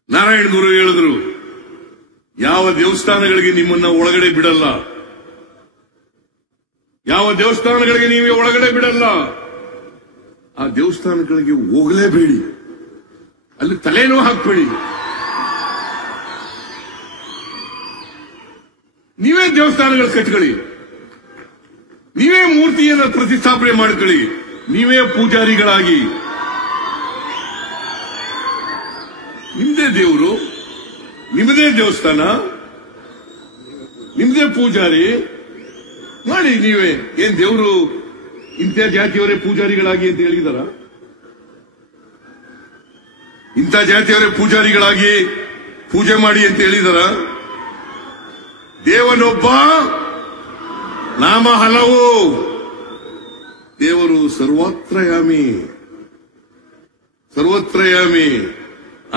ನಾರಾಯಣ ಗುರು ಹೇಳಿದ್ರು, ಯಾವ ದೇವಸ್ಥಾನಗಳಿಗೆ ನಿಮ್ಮನ್ನ ಒಳಗಡೆ ಬಿಡಲ್ಲ, ಯಾವ ದೇವಸ್ಥಾನಗಳಿಗೆ ನೀವೇ ಒಳಗಡೆ ಬಿಡಲ್ಲ, ಆ ದೇವಸ್ಥಾನಗಳಿಗೆ ಹೋಗಲೇಬೇಡಿ, ಅಲ್ಲಿ ತಲೆನೂ ಹಾಕ್ಬೇಡಿ. ನೀವೇ ದೇವಸ್ಥಾನಗಳು ಕಟ್ಕೊಳ್ಳಿ, ನೀವೇ ಮೂರ್ತಿಯನ್ನು ಪ್ರತಿಷ್ಠಾಪನೆ ಮಾಡ್ಕೊಳ್ಳಿ, ನೀವೇ ಪೂಜಾರಿಗಳಾಗಿ, ನಿಮ್ದೇ ದೇವರು, ನಿಮ್ಮದೇ ದೇವಸ್ಥಾನ, ನಿಮ್ದೇ ಪೂಜಾರಿ ಮಾಡಿ. ನೀವೇ ಏನ್ ದೇವರು ಇಂಥ ಜಾತಿಯವರೇ ಪೂಜಾರಿಗಳಾಗಿ ಅಂತ ಹೇಳಿದಾರ? ಇಂಥ ಜಾತಿಯವರೇ ಪೂಜಾರಿಗಳಾಗಿ ಪೂಜೆ ಮಾಡಿ ಅಂತ ಹೇಳಿದಾರ? ದೇವನೊಬ್ಬ, ನಾಮ ಹಲವು. ದೇವರು ಸರ್ವತ್ರಯಾಮಿ, ಸರ್ವತ್ರಯಾಮಿ.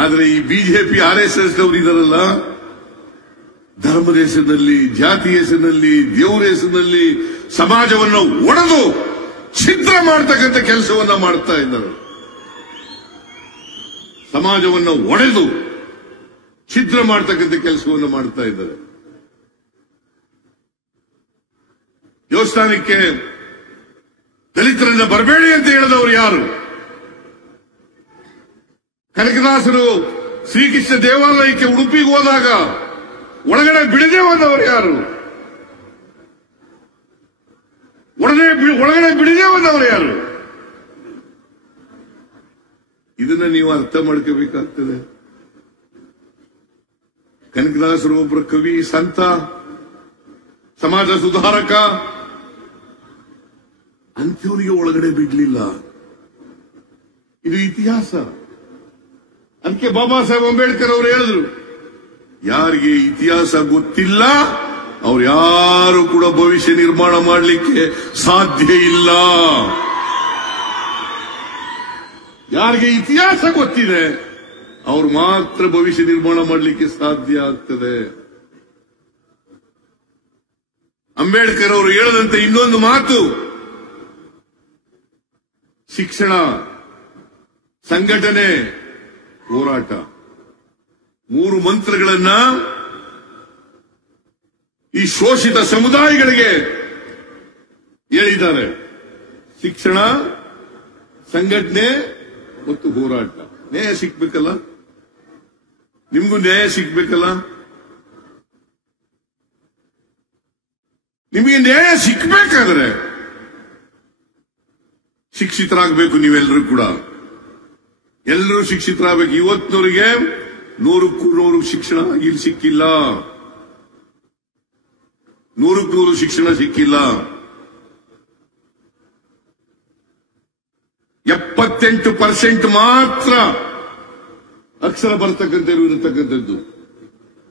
ಆದರೆ ಈ ಬಿಜೆಪಿ RSS ದವರು ಇದಾರಲ್ಲ, ಧರ್ಮದ ಹೆಸರಿನಲ್ಲಿ, ಜಾತಿ ಹೆಸರಿನಲ್ಲಿ, ದೇವರ ಹೆಸರಿನಲ್ಲಿ ಸಮಾಜವನ್ನು ಒಡೆದು ಛಿದ್ರ ಮಾಡತಕ್ಕಂಥ ಕೆಲಸವನ್ನ ಮಾಡ್ತಾ ಇದ್ದಾರೆ. ಸಮಾಜವನ್ನು ಒಡೆದು ಛಿದ್ರ ಮಾಡತಕ್ಕಂಥ ಕೆಲಸವನ್ನು ಮಾಡ್ತಾ ಇದ್ದಾರೆ. ದೇವಸ್ಥಾನಕ್ಕೆ ದಲಿತರನ್ನ ಬರಬೇಡಿ ಅಂತ ಹೇಳಿದವರು ಯಾರು? ಕನಕದಾಸರು ಶ್ರೀಕೃಷ್ಣ ದೇವಾಲಯಕ್ಕೆ ಉಡುಪಿಗೆ ಹೋದಾಗ ಒಳಗಡೆ ಬಿಡದೆ ಹೋದವರು ಯಾರು? ಒಳಗಡೆ ಬಿಡದೆ ಹೋದವರು ಯಾರು? ಇದನ್ನ ನೀವು ಅರ್ಥ ಮಾಡ್ಕೋಬೇಕಾಗ್ತದೆ. ಕನಕದಾಸರು ಒಬ್ಬರು ಕವಿ, ಸಂತ, ಸಮಾಜ ಸುಧಾರಕ, ಅಂಥವರಿಗೆ ಒಳಗಡೆ ಬಿಡ್ಲಿಲ್ಲ. ಇದು ಇತಿಹಾಸ. ಅದಕ್ಕೆ ಬಾಬಾ ಸಾಹೇಬ್ ಅಂಬೇಡ್ಕರ್ ಅವರು ಹೇಳಿದ್ರು, ಯಾರಿಗೆ ಇತಿಹಾಸ ಗೊತ್ತಿಲ್ಲ ಅವ್ರು ಯಾರು ಕೂಡ ಭವಿಷ್ಯ ನಿರ್ಮಾಣ ಮಾಡಲಿಕ್ಕೆ ಸಾಧ್ಯ ಇಲ್ಲ. ಯಾರಿಗೆ ಇತಿಹಾಸ ಗೊತ್ತಿದೆ ಅವ್ರು ಮಾತ್ರ ಭವಿಷ್ಯ ನಿರ್ಮಾಣ ಮಾಡಲಿಕ್ಕೆ ಸಾಧ್ಯ ಆಗ್ತದೆ. ಅಂಬೇಡ್ಕರ್ ಅವರು ಹೇಳದಂತೆ ಇನ್ನೊಂದು ಮಾತು, ಶಿಕ್ಷಣ ಸಂಘಟನೆ, ಹೋರಾಟ, 3 ಮಂತ್ರಗಳನ್ನ ಈ ಶೋಷಿತ ಸಮುದಾಯಗಳಿಗೆ ಹೇಳಿದ್ದಾರೆ. ಶಿಕ್ಷಣ, ಸಂಘಟನೆ ಮತ್ತು ಹೋರಾಟ. ನ್ಯಾಯ ಸಿಗ್ಬೇಕಲ್ಲ, ನಿಮಗೂ ನ್ಯಾಯ ಸಿಗ್ಬೇಕಲ್ಲ. ನಿಮಗೆ ನ್ಯಾಯ ಸಿಗ್ಬೇಕಾದ್ರೆ ಶಿಕ್ಷಿತರಾಗಬೇಕು. ನೀವೆಲ್ಲರೂ ಕೂಡ ಎಲ್ಲರೂ ಶಿಕ್ಷಿತರಾಗಬೇಕು. ಇವತ್ತಿನವರಿಗೆ 100ಕ್ಕೂ 100 ಶಿಕ್ಷಣ ಇಲ್ಲಿ ಸಿಕ್ಕಿಲ್ಲ. 100ಕ್ಕೂ 100 ಶಿಕ್ಷಣ ಸಿಕ್ಕಿಲ್ಲ. 78% ಮಾತ್ರ ಅಕ್ಷರ ಇರತಕ್ಕಂಥದ್ದು.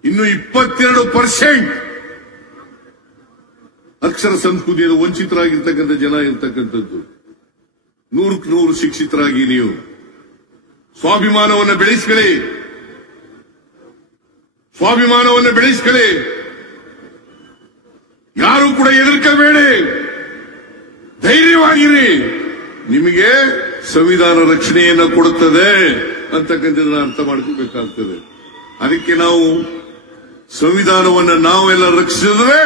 ಇನ್ನು 22% ಅಕ್ಷರ ಸಂಸ್ಕೃತಿಯಿಂದ ವಂಚಿತರಾಗಿರ್ತಕ್ಕಂಥ ಜನ ಇರತಕ್ಕಂಥದ್ದು. 100ಕ್ಕೆ 100 ಶಿಕ್ಷಿತರಾಗಿ ನೀವು ಸ್ವಾಭಿಮಾನವನ್ನು ಬೆಳೆಸ್ಕೊಳ್ಳಿ. ಯಾರು ಕೂಡ ಹೆದರ್ಕೋಬೇಡಿ, ಧೈರ್ಯವಾಗಿರಿ. ನಿಮಗೆ ಸಂವಿಧಾನ ರಕ್ಷಣೆಯನ್ನು ಕೊಡುತ್ತದೆ ಅಂತಕ್ಕಂಥದ್ದನ್ನ ಅರ್ಥ ಮಾಡ್ಕೋಬೇಕಾಗ್ತದೆ. ಅದಕ್ಕೆ ನಾವು ಸಂವಿಧಾನವನ್ನು ನಾವೆಲ್ಲ ರಕ್ಷಿಸಿದ್ರೆ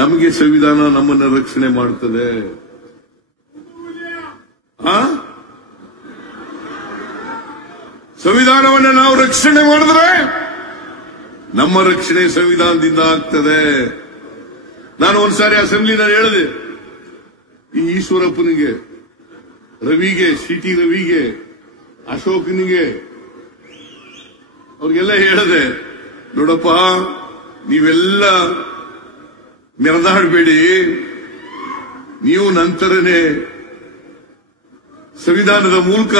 ನಮಗೆ ಸಂವಿಧಾನ ನಮ್ಮನ್ನ ರಕ್ಷಣೆ ಮಾಡುತ್ತದೆ. ಸಂವಿಧಾನವನ್ನು ನಾವು ರಕ್ಷಣೆ ಮಾಡಿದ್ರೆ ನಮ್ಮ ರಕ್ಷಣೆ ಸಂವಿಧಾನದಿಂದ ಆಗ್ತದೆ. ನಾನು ಒಂದ್ಸಾರಿ ಅಸೆಂಬ್ಲಿನಲ್ಲಿ ಹೇಳಿದೆ, ಈ ಈಶ್ವರಪ್ಪನಿಗೆ, ರವಿಗೆ, ಸಿಟಿ ರವಿಗೆ, ಅಶೋಕನಿಗೆ, ಅವ್ರಿಗೆಲ್ಲ ಹೇಳಿದೆ, ನೋಡಪ್ಪ ನೀವೆಲ್ಲ ಮೆರೆದಾಡಬೇಡಿ, ನೀವು ನಂತರನೇ ಸಂವಿಧಾನದ ಮೂಲಕ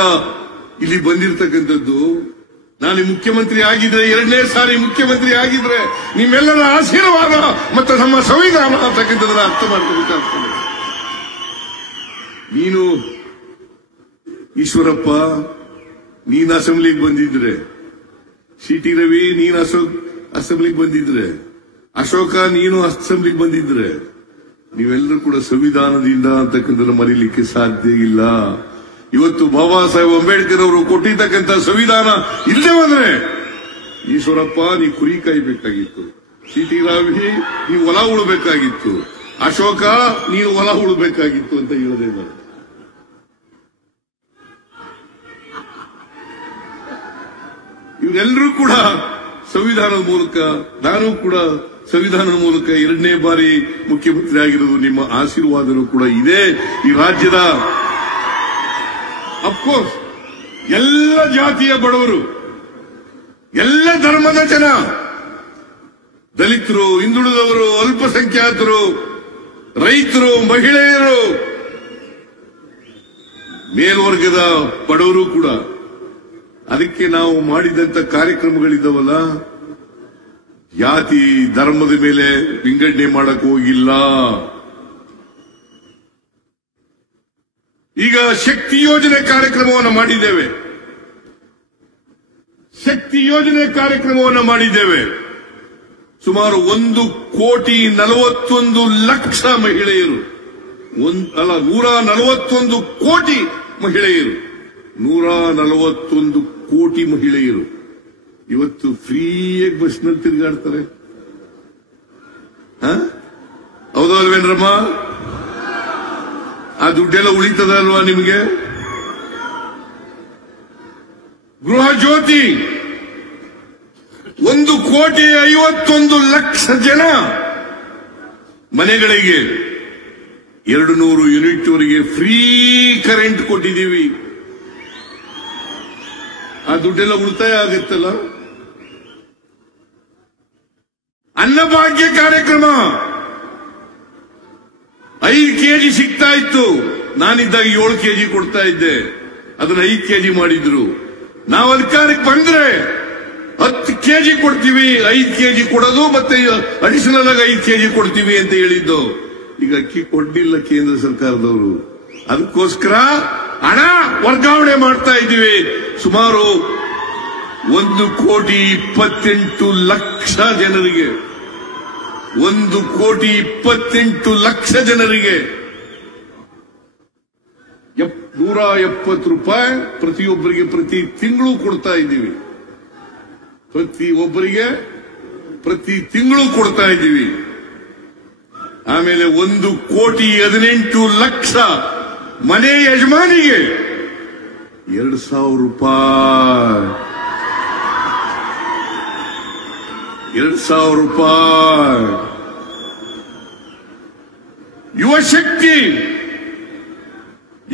ಇಲ್ಲಿ ಬಂದಿರತಕ್ಕಂಥದ್ದು. ನಾನು ಮುಖ್ಯಮಂತ್ರಿ ಆಗಿದ್ರೆ, 2ನೇ ಸಾರಿ ಮುಖ್ಯಮಂತ್ರಿ ಆಗಿದ್ರೆ ನಿಮ್ಮೆಲ್ಲರ ಆಶೀರ್ವಾದ ಮತ್ತು ನಮ್ಮ ಸಂವಿಧಾನ ಅಂತಕ್ಕಂಥದ್ದನ್ನ ಅರ್ಥ ಮಾಡ್ಕೋಬೇಕಾಗ್ತದೆ. ನೀನು ಈಶ್ವರಪ್ಪ ನೀನು ಅಸೆಂಬ್ಲಿಗೆ ಬಂದಿದ್ರೆ, ಸಿಟಿ ರವಿ ನೀನು ಅಸೆಂಬ್ಲಿಗೆ ಬಂದಿದ್ರೆ, ಅಶೋಕ ನೀನು ಅಸೆಂಬ್ಲಿಗೆ ಬಂದಿದ್ರೆ, ನೀವೆಲ್ಲರೂ ಕೂಡ ಸಂವಿಧಾನದಿಂದ ಅಂತಕ್ಕಂಥದ್ದು ಮರೀಲಿಕ್ಕೆ ಸಾಧ್ಯ ಇಲ್ಲ. ಇವತ್ತು ಬಾಬಾ ಸಾಹೇಬ್ ಅಂಬೇಡ್ಕರ್ ಅವರು ಕೊಟ್ಟಿರ್ತಕ್ಕಂಥ ಸಂವಿಧಾನ ಇಲ್ಲದೆ ಬಂದ್ರೆ ಈಶ್ವರಪ್ಪ ನೀ ಕುರಿ ಕಾಯಬೇಕಾಗಿತ್ತು, ಸಿಟಿ ರವಿ ನೀವು ಹೊಲ ಉಳಬೇಕಾಗಿತ್ತು, ಅಶೋಕ ನೀನು ಹೊಲ ಉಳಬೇಕಾಗಿತ್ತು ಅಂತ ಹೇಳದೆ ನಾನು. ಇವರೆಲ್ಲರೂ ಕೂಡ ಸಂವಿಧಾನದ ಮೂಲಕ, ನಾನು ಕೂಡ ಸಂವಿಧಾನದ ಮೂಲಕ 2ನೇ ಬಾರಿ ಮುಖ್ಯಮಂತ್ರಿ ಆಗಿರೋದು. ನಿಮ್ಮ ಆಶೀರ್ವಾದನೂ ಕೂಡ ಇದೆ ಈ ರಾಜ್ಯದ. ಅಫ್ಕೋರ್ಸ್ ಎಲ್ಲ ಜಾತಿಯ ಬಡವರು, ಎಲ್ಲ ಧರ್ಮದ ಜನ, ದಲಿತರು, ಹಿಂದುಳಿದವರು, ಅಲ್ಪಸಂಖ್ಯಾತರು, ರೈತರು, ಮಹಿಳೆಯರು, ಮೇಲ್ವರ್ಗದ ಬಡವರು ಕೂಡ. ಅದಕ್ಕೆ ನಾವು ಮಾಡಿದಂತ ಕಾರ್ಯಕ್ರಮಗಳಿದ್ದಾವಲ್ಲ, ಜಾತಿ ಧರ್ಮದ ಮೇಲೆ ವಿಂಗಡಣೆ ಮಾಡಕ್ ಹೋಗಿಲ್ಲ. ಈಗ ಶಕ್ತಿ ಯೋಜನೆ ಕಾರ್ಯಕ್ರಮವನ್ನು ಮಾಡಿದ್ದೇವೆ. ಸುಮಾರು 1,41,00,000 ಮಹಿಳೆಯರು, 141 ಕೋಟಿ ಮಹಿಳೆಯರು, 141 ಕೋಟಿ ಮಹಿಳೆಯರು ಇವತ್ತು ಫ್ರೀಯಾಗಿ ಬಸ್ನಲ್ಲಿ ತಿರುಗಾಡ್ತಾರೆ. ಹೌದಲ್ವೇನ್ರಮ್ಮ? ಆ ದುಡ್ಡೆಲ್ಲ ಉಳಿತದ ಅಲ್ವಾ ನಿಮಗೆ? ಗೃಹ ಜ್ಯೋತಿ 1,51,00,000 ಜನ ಮನೆಗಳಿಗೆ 200 ಯೂನಿಟ್ ವರೆಗೆ ಫ್ರೀ ಕರೆಂಟ್ ಕೊಟ್ಟಿದ್ದೀವಿ. ಆ ದುಡ್ಡೆಲ್ಲ ಉಳಿತಾಯ ಆಗುತ್ತಲ್ಲ. ಅನ್ನಭಾಗ್ಯ ಕಾರ್ಯಕ್ರಮ 5 ಕೆಜಿ ಸಿಗ್ತಾ ಇತ್ತು. ನಾನಿದ್ದಾಗ 7 ಕೆಜಿ ಕೊಡ್ತಾ ಇದ್ದೆ. ಅದನ್ನ 5 ಕೆಜಿ ಮಾಡಿದ್ರು. ನಾವು ಅಧಿಕಾರಕ್ಕೆ ಬಂದ್ರೆ 10 ಕೆಜಿ ಕೊಡ್ತೀವಿ, 5 ಕೆಜಿ ಕೊಡೋದು ಮತ್ತೆ ಅಡಿಷನಲ್ ಆಗಿ 5 ಕೆಜಿ ಕೊಡ್ತೀವಿ ಅಂತ ಹೇಳಿದ್ದು. ಈಗ ಅಕ್ಕಿ ಕೊಡ್ಲಿಲ್ಲ ಕೇಂದ್ರ ಸರ್ಕಾರದವರು. ಅದಕ್ಕೋಸ್ಕರ ಹಣ ವರ್ಗಾವಣೆ ಮಾಡ್ತಾ ಇದ್ದೀವಿ. ಸುಮಾರು 1,28,00,000 ಜನರಿಗೆ, 1,28,00,000 ಜನರಿಗೆ ₹170 ಪ್ರತಿಯೊಬ್ಬರಿಗೆ ಪ್ರತಿ ತಿಂಗಳು ಕೊಡ್ತಾ ಇದ್ದೀವಿ. ಪ್ರತಿಯೊಬ್ಬರಿಗೆ ಪ್ರತಿ ತಿಂಗಳು ಕೊಡ್ತಾ ಇದ್ದೀವಿ. ಆಮೇಲೆ 1,18,00,000 ಮನೆ ಯಜಮಾನಿಗೆ ₹2,000. ₹2,000.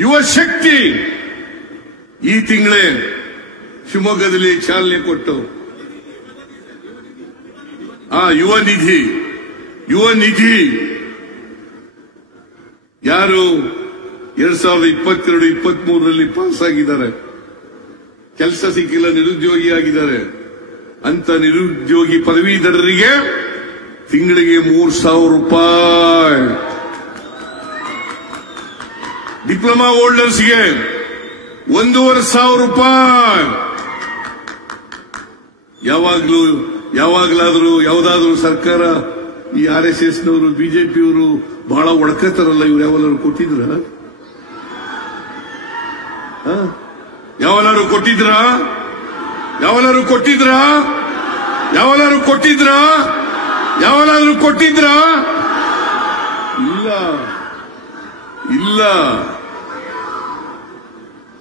ಯುವ ಶಕ್ತಿ ಈ ತಿಂಗಳೇ ಶಿವಮೊಗ್ಗದಲ್ಲಿ ಚಾಲನೆ ಕೊಟ್ಟು ಯುವ ನಿಧಿ ಯಾರು 2022-23ರಲ್ಲಿ ಪಾಸ್ ಆಗಿದ್ದಾರೆ, ಕೆಲಸ ಸಿಕ್ಕಿಲ್ಲ, ನಿರುದ್ಯೋಗಿ ಆಗಿದ್ದಾರೆ ಅಂತ ನಿರುದ್ಯೋಗಿ ಪದವೀಧರರಿಗೆ ತಿಂಗಳಿಗೆ ₹3,000. ಡಿಪ್ಲೊಮಾ ಹೋಲ್ಡರ್ಸ್ಗೆ ₹1,500. ಯಾವಾಗಲಾದರೂ ಯಾವುದಾದ್ರೂ ಸರ್ಕಾರ ಈ RSSನವರು ಬಿಜೆಪಿಯವರು ಬಹಳ ಒಡಕತ್ತಾರಲ್ಲ, ಇವ್ರು ಯಾವಲ್ಲಾರು ಕೊಟ್ಟಿದ್ರ? ಯಾವಲ್ಲಾರು ಕೊಟ್ಟಿದ್ರ? ಇಲ್ಲ.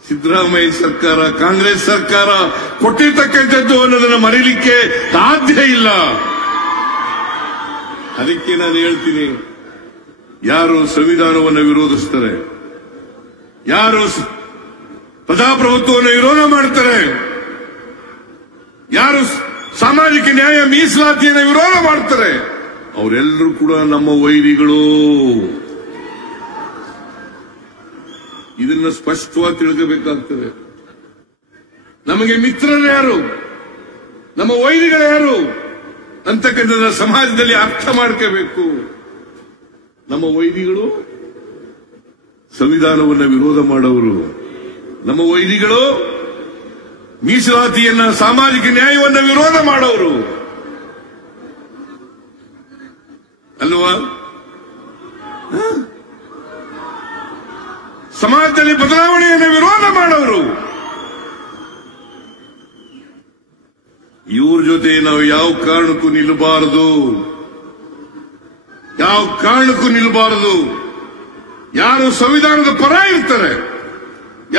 ಸಿದ್ದರಾಮಯ್ಯ ಸರ್ಕಾರ, ಕಾಂಗ್ರೆಸ್ ಸರ್ಕಾರ ಕೊಟ್ಟಿರ್ತಕ್ಕಂಥದ್ದು ಅನ್ನೋದನ್ನ ಮರೀಲಿಕ್ಕೆ ಸಾಧ್ಯ ಇಲ್ಲ. ಅದಕ್ಕೆ ನಾನು ಹೇಳ್ತೀನಿ, ಯಾರು ಸಂವಿಧಾನವನ್ನು ವಿರೋಧಿಸ್ತಾರೆ, ಯಾರು ಪ್ರಜಾಪ್ರಭುತ್ವವನ್ನು ವಿರೋಧ ಮಾಡ್ತಾರೆ, ಯಾರು ಸಾಮಾಜಿಕ ನ್ಯಾಯ ಮೀಸಲಾತಿಯನ್ನು ವಿರೋಧ ಮಾಡ್ತಾರೆ, ಅವರೆಲ್ಲರೂ ಕೂಡ ನಮ್ಮ ವೈರಿಗಳು. ಇದನ್ನ ಸ್ಪಷ್ಟವಾಗಿ ತಿಳ್ಕೋಬೇಕಾಗ್ತದೆ. ನಮಗೆ ಮಿತ್ರರು ಯಾರು, ನಮ್ಮ ವೈರಿಗಳು ಯಾರು ಅಂತಕ್ಕಂಥ ಸಮಾಜದಲ್ಲಿ ಅರ್ಥ ಮಾಡ್ಕೋಬೇಕು. ನಮ್ಮ ವೈರಿಗಳು ಸಂವಿಧಾನವನ್ನು ವಿರೋಧ ಮಾಡೋರು, ನಮ್ಮ ವೈರಿಗಳು ಮೀಸಲಾತಿಯನ್ನ, ಸಾಮಾಜಿಕ ನ್ಯಾಯವನ್ನು ವಿರೋಧ ಮಾಡೋರು ಅಲ್ವಾ? ಸಮಾಜದಲ್ಲಿ ಬದಲಾವಣೆಯನ್ನು ವಿರೋಧ ಮಾಡೋರು. ಇವ್ರ ಜೊತೆ ನಾವು ಯಾವ ಕಾರಣಕ್ಕೂ ನಿಲ್ಲಬಾರದು. ಯಾರು ಸಂವಿಧಾನದ ಪರ ಇರ್ತಾರೆ,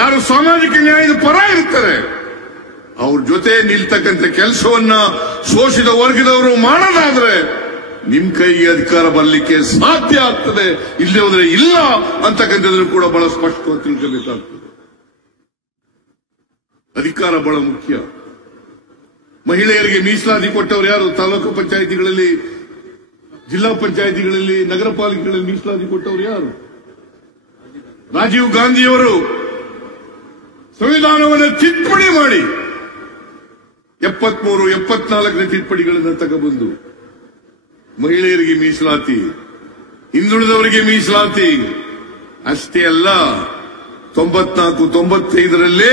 ಯಾರು ಸಾಮಾಜಿಕ ನ್ಯಾಯದ ಪರ ಇರ್ತಾರೆ, ಅವ್ರ ಜೊತೆ ನಿಲ್ತಕ್ಕಂಥ ಕೆಲಸವನ್ನ ಶೋಷಿತ ವರ್ಗದವರು ಮಾಡೋದಾದ್ರೆ ನಿಮ್ ಕೈಗೆ ಅಧಿಕಾರ ಬರಲಿಕ್ಕೆ ಸಾಧ್ಯ ಆಗ್ತದೆ, ಇಲ್ಲಿ ಹೋದ್ರೆ ಇಲ್ಲ ಅಂತಕ್ಕಂಥದ್ರು ಕೂಡ ಬಹಳ ಸ್ಪಷ್ಟವಾಗಿ ತಿಳ್ಕೋಬೇಕಾಗ್ತದೆ. ಅಧಿಕಾರ ಬಹಳ ಮುಖ್ಯ. ಮಹಿಳೆಯರಿಗೆ ಮೀಸಲಾತಿ ಕೊಟ್ಟವರು ಯಾರು? ತಾಲೂಕು ಪಂಚಾಯಿತಿಗಳಲ್ಲಿ, ಜಿಲ್ಲಾ ಪಂಚಾಯಿತಿಗಳಲ್ಲಿ, ನಗರ ಪಾಲಿಕೆಗಳಲ್ಲಿ ಮೀಸಲಾತಿ ಕೊಟ್ಟವರು ಯಾರು? ರಾಜೀವ್ ಗಾಂಧಿಯವರು ಸಂವಿಧಾನವನ್ನು ತಿದ್ದುಪಡಿ ಮಾಡಿ 73, 74ನೇ ತಿದ್ದುಪಡಿಗಳನ್ನು ತಗೊಬಂದು ಮಹಿಳೆಯರಿಗೆ ಮೀಸಲಾತಿ, ಹಿಂದುಳಿದವರಿಗೆ ಮೀಸಲಾತಿ ಅಷ್ಟೇ ಅಲ್ಲ, 94, 95ರಲ್ಲಿ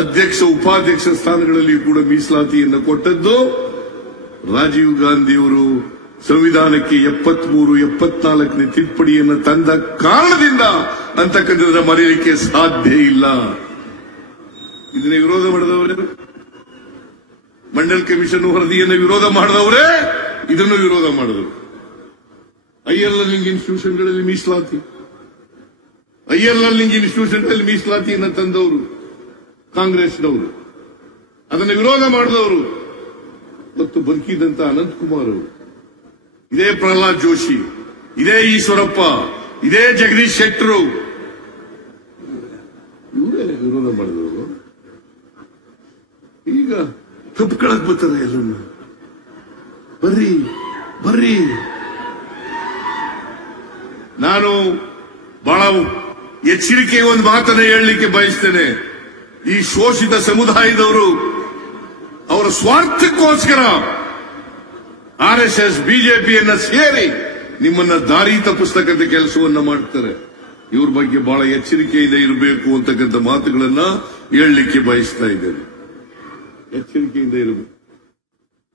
ಅಧ್ಯಕ್ಷ, ಉಪಾಧ್ಯಕ್ಷ ಸ್ಥಾನಗಳಲ್ಲಿ ಕೂಡ ಮೀಸಲಾತಿಯನ್ನು ಕೊಟ್ಟದ್ದು ರಾಜೀವ್ ಗಾಂಧಿಯವರು. ಸಂವಿಧಾನಕ್ಕೆ 73, 74ನೇ ತಿದ್ದುಪಡಿಯನ್ನು ತಂದ ಕಾರಣದಿಂದ ಅಂತಕ್ಕಂಥದ್ದನ್ನ ಮರೆಯಲಿಕ್ಕೆ ಸಾಧ್ಯ ಇಲ್ಲ. ಇದನ್ನ ವಿರೋಧ ಮಾಡಿದವರೇ, ಮಂಡಲ್ ಕಮಿಷನ್ ವರದಿಯನ್ನು ವಿರೋಧ ಮಾಡಿದವರೇ ಇದನ್ನು ವಿರೋಧ ಮಾಡಿದರು. ಹೈಯರ್ ಲರ್ನಿಂಗ್ ಇನ್ಸ್ಟಿಟ್ಯೂಷನ್ಗಳಲ್ಲಿ ಮೀಸಲಾತಿಯನ್ನು ತಂದವರು ಕಾಂಗ್ರೆಸ್ನವರು, ಅದನ್ನು ವಿರೋಧ ಮಾಡಿದವರು ಮತ್ತು ಬದುಕಿದಂತ ಅನಂತಕುಮಾರ್ ಅವರು, ಇದೇ ಪ್ರಹ್ಲಾದ್ ಜೋಶಿ, ಇದೇ ಈಶ್ವರಪ್ಪ, ಇದೇ ಜಗದೀಶ್ ಶೆಟ್ಟರು, ಇವರೇ ವಿರೋಧ ಮಾಡಿದವರು. ಈಗ ತಪ್ಪುಗಳಕ್ಕೆ ಬರ್ತಾರೆ ಎಲ್ಲರನ್ನ. ಬರ್ರಿ ನಾನು ಬಹಳ ಎಚ್ಚರಿಕೆ ಒಂದು ಮಾತನ್ನು ಹೇಳಲಿಕ್ಕೆ ಬಯಸ್ತೇನೆ. ಈ ಶೋಷಿತ ಸಮುದಾಯದವರು ಅವರ ಸ್ವಾರ್ಥಕ್ಕೋಸ್ಕರ RSS, ಬಿಜೆಪಿಯನ್ನ ಸೇರಿ ನಿಮ್ಮನ್ನ ದಾರಿ ತಪ್ಪಿಸ್ತಕ್ಕಂಥ ಕೆಲಸವನ್ನ ಮಾಡ್ತಾರೆ. ಇವ್ರ ಬಗ್ಗೆ ಬಹಳ ಎಚ್ಚರಿಕೆಯಿಂದ ಇರಬೇಕು ಅಂತಕ್ಕಂಥ ಮಾತುಗಳನ್ನ ಹೇಳಲಿಕ್ಕೆ ಬಯಸ್ತಾ ಇದ್ದೇನೆ. ಎಚ್ಚರಿಕೆಯಿಂದ ಇರಬೇಕು.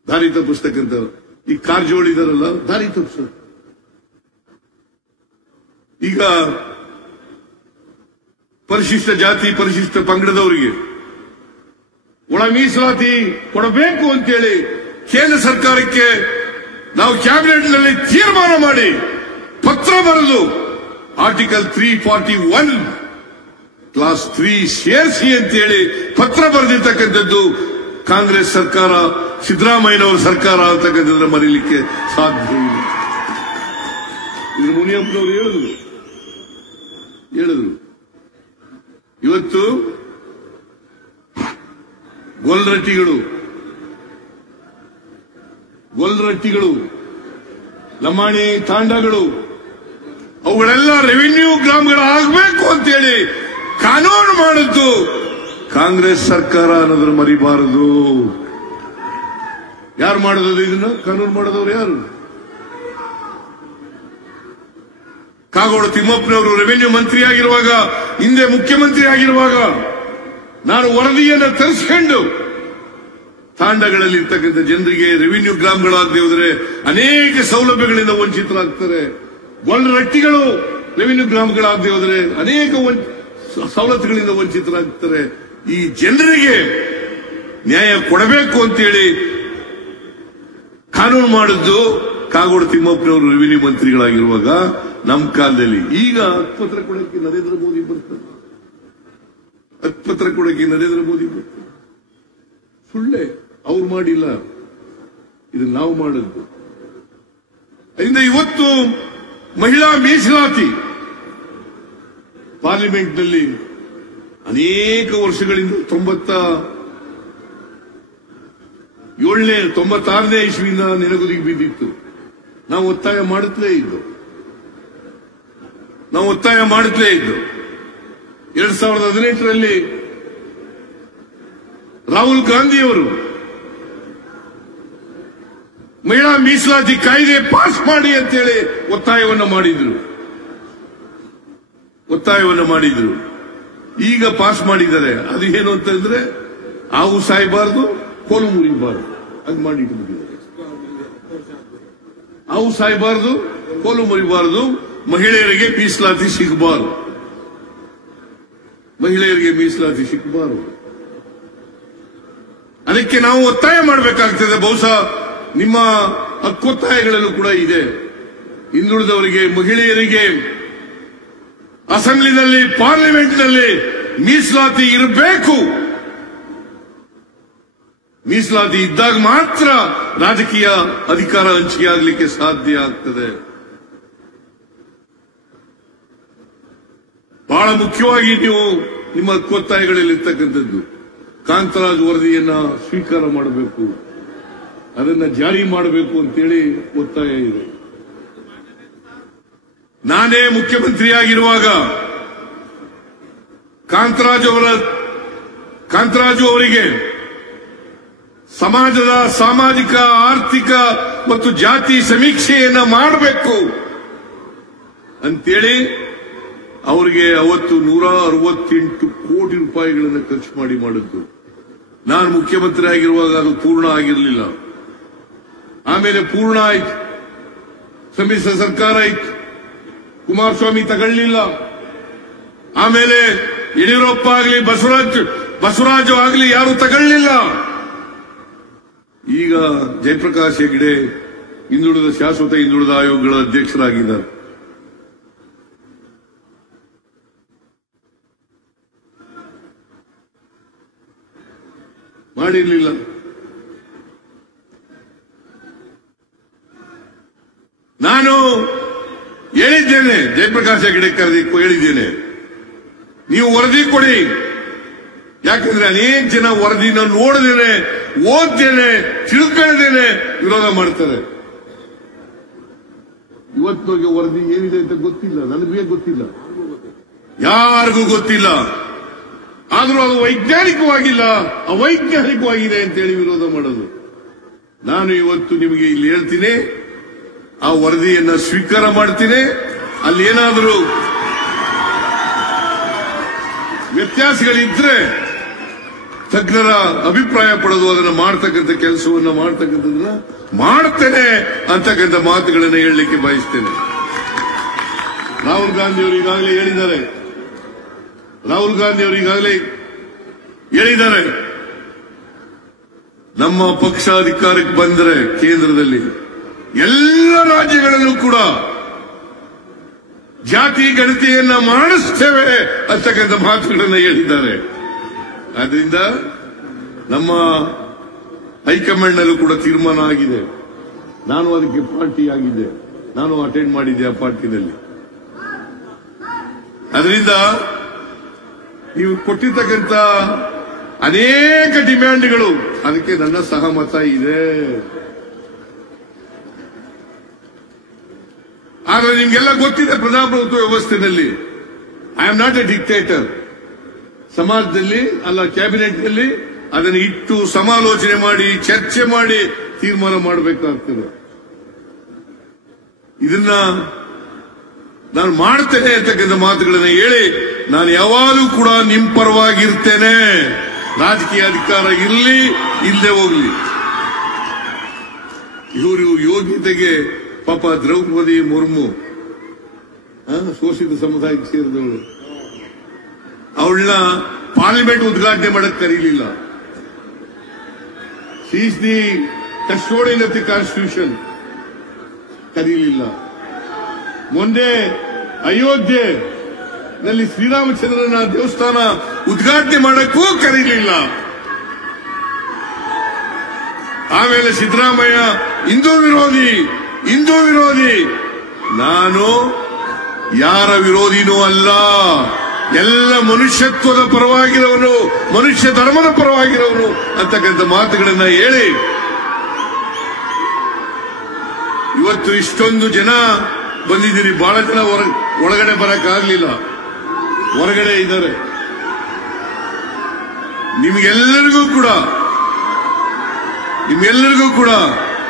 ದಾರಿ ತಪ್ಪಿಸ್ತಕ್ಕಂಥ ಈ ಕಾರಜೋಳ ಇದಾರಲ್ಲ, ದಾರಿ ತಪ್ಪಿಸೋದು. ಈಗ ಪರಿಶಿಷ್ಟ ಜಾತಿ ಪರಿಶಿಷ್ಟ ಪಂಗಡದವರಿಗೆ ಒಳ ಮೀಸಲಾತಿ ಕೊಡಬೇಕು ಅಂತೇಳಿ ಕೇಂದ್ರ ಸರ್ಕಾರಕ್ಕೆ ನಾವು ಕ್ಯಾಬಿನೆಟ್ನಲ್ಲಿ ತೀರ್ಮಾನ ಮಾಡಿ ಪತ್ರ ಬರೆದು ಆರ್ಟಿಕಲ್ 341 ಕ್ಲಾಸ್ 3 ಸೇರಿಸಿ ಅಂತೇಳಿ ಪತ್ರ ಬರೆದಿರ್ತಕ್ಕಂಥದ್ದು ಕಾಂಗ್ರೆಸ್ ಸರ್ಕಾರ, ಸಿದ್ದರಾಮಯ್ಯನವರ ಸರ್ಕಾರ ಅಂತಕ್ಕಂಥದ್ದನ್ನ ಮರೀಲಿಕ್ಕೆ ಸಾಧ್ಯ ಇಲ್ಲ. ಇದು ಮುನಿಯಪ್ಪನವರು ಹೇಳಿದ್ರು. ಇವತ್ತು ಗೊಲ್ರಟ್ಟಿಗಳು, ಲಮಾಣಿ ತಾಂಡಗಳು ಅವುಗಳೆಲ್ಲ ರೆವಿನ್ಯೂ ಗ್ರಾಮಗಳಾಗಬೇಕು ಅಂತೇಳಿ ಕಾನೂನು ಮಾಡಿದ್ದು ಕಾಂಗ್ರೆಸ್ ಸರ್ಕಾರ ಅನ್ನೋದ್ರ ಮರಿಬಾರದು. ಯಾರು ಮಾಡೋದು ಇದನ್ನ? ಕಾನೂನು ಮಾಡೋದವ್ರು ಯಾರು? ಕಾಗೋಡು ತಿಮ್ಮಪ್ಪನವರು ರೆವಿನ್ಯೂ ಮಂತ್ರಿ ಆಗಿರುವಾಗ, ಹಿಂದೆ ಮುಖ್ಯಮಂತ್ರಿ ಆಗಿರುವಾಗ ನಾನು ವರದಿಯನ್ನು ತರಿಸಿಕೊಂಡು ತಾಂಡಗಳಲ್ಲಿ ಇರ್ತಕ್ಕಂಥ ಜನರಿಗೆ ರೆವಿನ್ಯೂ ಗ್ರಾಮಗಳಾಗದೆ ಹೋದರೆ ಅನೇಕ ಸೌಲಭ್ಯಗಳಿಂದ ವಂಚಿತರಾಗ್ತಾರೆ. ಗೊಲ್ರಟ್ಟಿಗಳು ರೆವಿನ್ಯೂ ಗ್ರಾಮಗಳಾಗದೆ ಹೋದರೆ ಅನೇಕ ಸವಲತ್ತುಗಳಿಂದ ವಂಚಿತರಾಗ್ತಾರೆ. ಈ ಜನರಿಗೆ ನ್ಯಾಯ ಕೊಡಬೇಕು ಅಂತೇಳಿ ಕಾನೂನು ಮಾಡಿದ್ದು ಕಾಗೋಡು ತಿಮ್ಮಪ್ಪನವರು ರೆವಿನ್ಯೂ ಮಂತ್ರಿಗಳಾಗಿರುವಾಗ ನಮ್ಮ ಕಾಲದಲ್ಲಿ. ಈಗ ಹಕ್ಕುಪತ್ರ ಕೊಡಕ್ಕೆ ನರೇಂದ್ರ ಮೋದಿ ಬರ್ತಾರೆ. ಸುಳ್ಳೆ, ಅವ್ರು ಮಾಡಿಲ್ಲ, ಇದು ನಾವು ಮಾಡಿದ್ದು. ಅದರಿಂದ ಇವತ್ತು ಮಹಿಳಾ ಮೀಸಲಾತಿ ಪಾರ್ಲಿಮೆಂಟ್ನಲ್ಲಿ ಅನೇಕ ವರ್ಷಗಳಿಂದ 96ನೇ ಇಸ್ವಿಯಿಂದ ನೆನಗುದಿಗೆ ಬಿದ್ದಿತ್ತು. ನಾವು ಒತ್ತಾಯ ಮಾಡುತ್ತಲೇ ಇದ್ದು 2018ರಲ್ಲಿ ರಾಹುಲ್ ಗಾಂಧಿಯವರು ಮಹಿಳಾ ಮೀಸಲಾತಿ ಕಾಯ್ದೆ ಪಾಸ್ ಮಾಡಿ ಅಂತೇಳಿ ಒತ್ತಾಯವನ್ನು ಮಾಡಿದ್ರು. ಈಗ ಪಾಸ್ ಮಾಡಿದ್ದಾರೆ. ಅದು ಏನು ಅಂತಂದ್ರೆ ಹಾವು ಸಾಯಬಾರದು, ಕೋಲು ಮುರಿಬಾರದು, ಅದು ಮಾಡಿಟ್ಟಿದ್ದಾರೆ. ಹಾವು ಸಾಯಬಾರದು, ಕೋಲು ಮುರಿಬಾರದು, ಮಹಿಳೆಯರಿಗೆ ಮೀಸಲಾತಿ ಸಿಗಬಾರದು. ಅದಕ್ಕೆ ನಾವು ಒತ್ತಾಯ ಮಾಡಬೇಕಾಗ್ತದೆ. ಬಹುಶಃ ನಿಮ್ಮ ಹಕ್ಕೊತ್ತಾಯಗಳಲ್ಲೂ ಕೂಡ ಇದೆ. ಹಿಂದುಳಿದವರಿಗೆ, ಮಹಿಳೆಯರಿಗೆ ಅಸೆಂಬ್ಲಿನಲ್ಲಿ, ಪಾರ್ಲಿಮೆಂಟ್ನಲ್ಲಿ ಮೀಸಲಾತಿ ಇರಬೇಕು. ಮೀಸಲಾತಿ ಇದ್ದಾಗ ಮಾತ್ರ ರಾಜಕೀಯ ಅಧಿಕಾರ ಹಂಚಿಕೆ ಆಗಲಿಕ್ಕೆ ಸಾಧ್ಯ ಆಗ್ತದೆ. ಬಹಳ ಮುಖ್ಯವಾಗಿ ನೀವು ನಿಮ್ಮ ಹಕ್ಕೊತ್ತಾಯಗಳಲ್ಲಿರ್ತಕ್ಕಂಥದ್ದು ಕಾಂತರಾಜ್ ವರದಿಯನ್ನ ಸ್ವೀಕಾರ ಮಾಡಬೇಕು, ಅದನ್ನ ಜಾರಿ ಮಾಡಬೇಕು ಅಂತೇಳಿ ಒತ್ತಾಯ ಇದೆ. ನಾನೇ ಮುಖ್ಯಮಂತ್ರಿಯಾಗಿರುವಾಗ ಕಾಂತರಾಜು ಅವರಿಗೆ ಸಮಾಜದ ಸಾಮಾಜಿಕ, ಆರ್ಥಿಕ ಮತ್ತು ಜಾತಿ ಸಮೀಕ್ಷೆಯನ್ನ ಮಾಡಬೇಕು ಅಂತೇಳಿ ಅವರಿಗೆ ಅವತ್ತು 168 ಕೋಟಿ ರೂಪಾಯಿಗಳನ್ನು ಖರ್ಚು ಮಾಡಿದ್ದು. ನಾನು ಮುಖ್ಯಮಂತ್ರಿ ಆಗಿರುವಾಗ ಅದು ಪೂರ್ಣ ಆಗಿರಲಿಲ್ಲ. ಆಮೇಲೆ ಪೂರ್ಣ ಆಯ್ತು, ಸಮ್ಮಿಶ್ರ ಸರ್ಕಾರ ಆಯ್ತು, ಕುಮಾರಸ್ವಾಮಿ ತಗೊಳ್ಳಿಲ್ಲ. ಆಮೇಲೆ ಯಡಿಯೂರಪ್ಪ ಆಗಲಿ ಬಸವರಾಜು ಆಗಲಿ ಯಾರು ತಗೊಳ್ಳಿಲ್ಲ. ಈಗ ಜಯಪ್ರಕಾಶ್ ಹೆಗ್ಡೆ ಶಾಶ್ವತ ಹಿಂದುಳಿದ ಆಯೋಗಗಳ ಅಧ್ಯಕ್ಷರಾಗಿದ್ದಾರೆ. ಮಾಡಿರಲಿಲ್ಲ. ನಾನು ಹೇಳಿದ್ದೇನೆ, ಜಯಪ್ರಕಾಶ್ ಹೆಗ್ಡೆ ಹೇಳಿದ್ದೇನೆ, ನೀವು ವರದಿ ಕೊಡಿ. ಯಾಕಂದ್ರೆ ಅನೇಕ ಜನ ವರದಿನ ನೋಡಿದ್ದೇನೆ, ಓದ್ದೇನೆ, ತಿಳ್ಕೊಳ್ಳದೇನೆ ವಿರೋಧ ಮಾಡ್ತಾರೆ. ಇವತ್ತು ವರದಿ ಏನಿದೆ ಅಂತ ಗೊತ್ತಿಲ್ಲ, ನನಗೆ ಗೊತ್ತಿಲ್ಲ, ಯಾರಿಗೂ ಗೊತ್ತಿಲ್ಲ. ಆದರೂ ಅದು ವೈಜ್ಞಾನಿಕವಾಗಿಲ್ಲ, ಅವೈಜ್ಞಾನಿಕವಾಗಿದೆ ಅಂತೇಳಿ ವಿರೋಧ ಮಾಡೋದು. ನಾನು ಇವತ್ತು ನಿಮಗೆ ಇಲ್ಲಿ ಹೇಳ್ತೀನಿ, ಆ ವರದಿಯನ್ನ ಸ್ವೀಕಾರ ಮಾಡ್ತೀನಿ. ಅಲ್ಲಿ ಏನಾದರೂ ವ್ಯತ್ಯಾಸಗಳಿದ್ರೆ ತಜ್ಞರ ಅಭಿಪ್ರಾಯ ಪಡೆದು ಅದನ್ನು ಮಾಡ್ತಕ್ಕಂಥ ಕೆಲಸವನ್ನ ಮಾಡ್ತೇನೆ ಅಂತಕ್ಕಂಥ ಮಾತುಗಳನ್ನು ಹೇಳಲಿಕ್ಕೆ ಬಯಸ್ತೇನೆ. ರಾಹುಲ್ ಗಾಂಧಿ ಅವರು ಈಗಾಗಲೇ ಹೇಳಿದ್ದಾರೆ, ರಾಹುಲ್ ಗಾಂಧಿ ಅವರು ಈಗಾಗಲೇ ಹೇಳಿದ್ದಾರೆ, ನಮ್ಮ ಪಕ್ಷ ಅಧಿಕಾರಕ್ಕೆ ಬಂದರೆ ಕೇಂದ್ರದಲ್ಲಿ ಎಲ್ಲ ರಾಜ್ಯಗಳಲ್ಲೂ ಕೂಡ ಜಾತಿ ಗಣತಿಯನ್ನ ಮಾಡಿಸ್ತೇವೆ ಅಂತಕ್ಕಂಥ ಮಾತುಗಳನ್ನು ಹೇಳಿದ್ದಾರೆ. ಆದ್ರಿಂದ ನಮ್ಮ ಹೈಕಮಾಂಡ್ ನಲ್ಲೂ ಕೂಡ ತೀರ್ಮಾನ ಆಗಿದೆ. ನಾನು ಅದಕ್ಕೆ ಪಾರ್ಟಿ ಆಗಿದ್ದೆ, ನಾನು ಅಟೆಂಡ್ ಮಾಡಿದ್ದೆ ಆ ಪಾರ್ಟಿನಲ್ಲಿ. ಅದರಿಂದ ನೀವು ಕೊಟ್ಟಿರ್ತಕ್ಕಂಥ ಅನೇಕ ಡಿಮ್ಯಾಂಡ್ಗಳು, ಅದಕ್ಕೆ ನನ್ನ ಸಹಮತ ಇದೆ. ಆದರೆ ನಿಮ್ಗೆಲ್ಲ ಗೊತ್ತಿದೆ, ಪ್ರಜಾಪ್ರಭುತ್ವ ವ್ಯವಸ್ಥೆಯಲ್ಲಿ I am not A dictator. ಸಮಾಜದಲ್ಲಿ ಅಲ್ಲ, ಕ್ಯಾಬಿನೆಟ್ನಲ್ಲಿ ಅದನ್ನು ಇಟ್ಟು ಸಮಾಲೋಚನೆ ಮಾಡಿ ಚರ್ಚೆ ಮಾಡಿ ತೀರ್ಮಾನ ಮಾಡಬೇಕಾಗ್ತದೆ. ಇದನ್ನ ನಾನು ಮಾಡ್ತೇನೆ ಅಂತಕ್ಕಂಥ ಮಾತುಗಳನ್ನು ಹೇಳಿ, ನಾನು ಯಾವಾಗಲೂ ಕೂಡ ನಿಮ್ ಪರವಾಗಿರ್ತೇನೆ. ರಾಜಕೀಯ ಅಧಿಕಾರ ಇರಲಿ ಇಲ್ಲದೆ ಹೋಗ್ಲಿ. ಇವರು ಯೋಗ್ಯತೆಗೆ ಪಾಪ ದ್ರೌಪದಿ ಮುರ್ಮು ಶೋಷಿತ ಸಮುದಾಯಕ್ಕೆ ಸೇರಿದವಳು, ಅವಳನ್ನ ಪಾರ್ಲಿಮೆಂಟ್ ಉದ್ಘಾಟನೆ ಮಾಡಕ್ ಕರೀಲಿಲ್ಲ. She is the custodian of the constitution, ಕರೀಲಿಲ್ಲ. ಮೊನ್ನೆ ಅಯೋಧ್ಯೆನಲ್ಲಿ ಶ್ರೀರಾಮಚಂದ್ರನ ದೇವಸ್ಥಾನ ಉದ್ಘಾಟನೆ ಮಾಡಕ್ಕೂ ಕರೀಲಿಲ್ಲ. ಆಮೇಲೆ ಸಿದ್ದರಾಮಯ್ಯ ಹಿಂದೂ ವಿರೋಧಿ. ನಾನು ಯಾರ ವಿರೋಧಿನೂ ಅಲ್ಲ, ಎಲ್ಲ ಮನುಷ್ಯತ್ವದ ಪರವಾಗಿರೋನು, ಮನುಷ್ಯ ಧರ್ಮದ ಪರವಾಗಿರೋನು ಅಂತಕ್ಕಂಥ ಮಾತುಗಳನ್ನ ಹೇಳಿ ಇವತ್ತು ಇಷ್ಟೊಂದು ಜನ ಬಂದಿದ್ದೀರಿ. ಬಹಳ ಜನ ಒಳಗಡೆ ಬರಕ್ಕಾಗ್ಲಿಲ್ಲ, ಹೊರಗಡೆ ಇದ್ದಾರೆ. ನಿಮಗೆಲ್ಲರಿಗೂ ಕೂಡ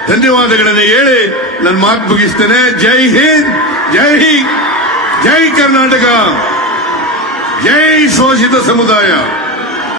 ಧನ್ಯವಾದಗಳನ್ನು ಹೇಳಿ ನನ್ನ ಮಾತು ಮುಗಿಸ್ತೇನೆ. ಜೈ ಹಿಂದ್, ಜೈ ಕರ್ನಾಟಕ, ಜೈ ಶೋಷಿತ ಸಮುದಾಯ.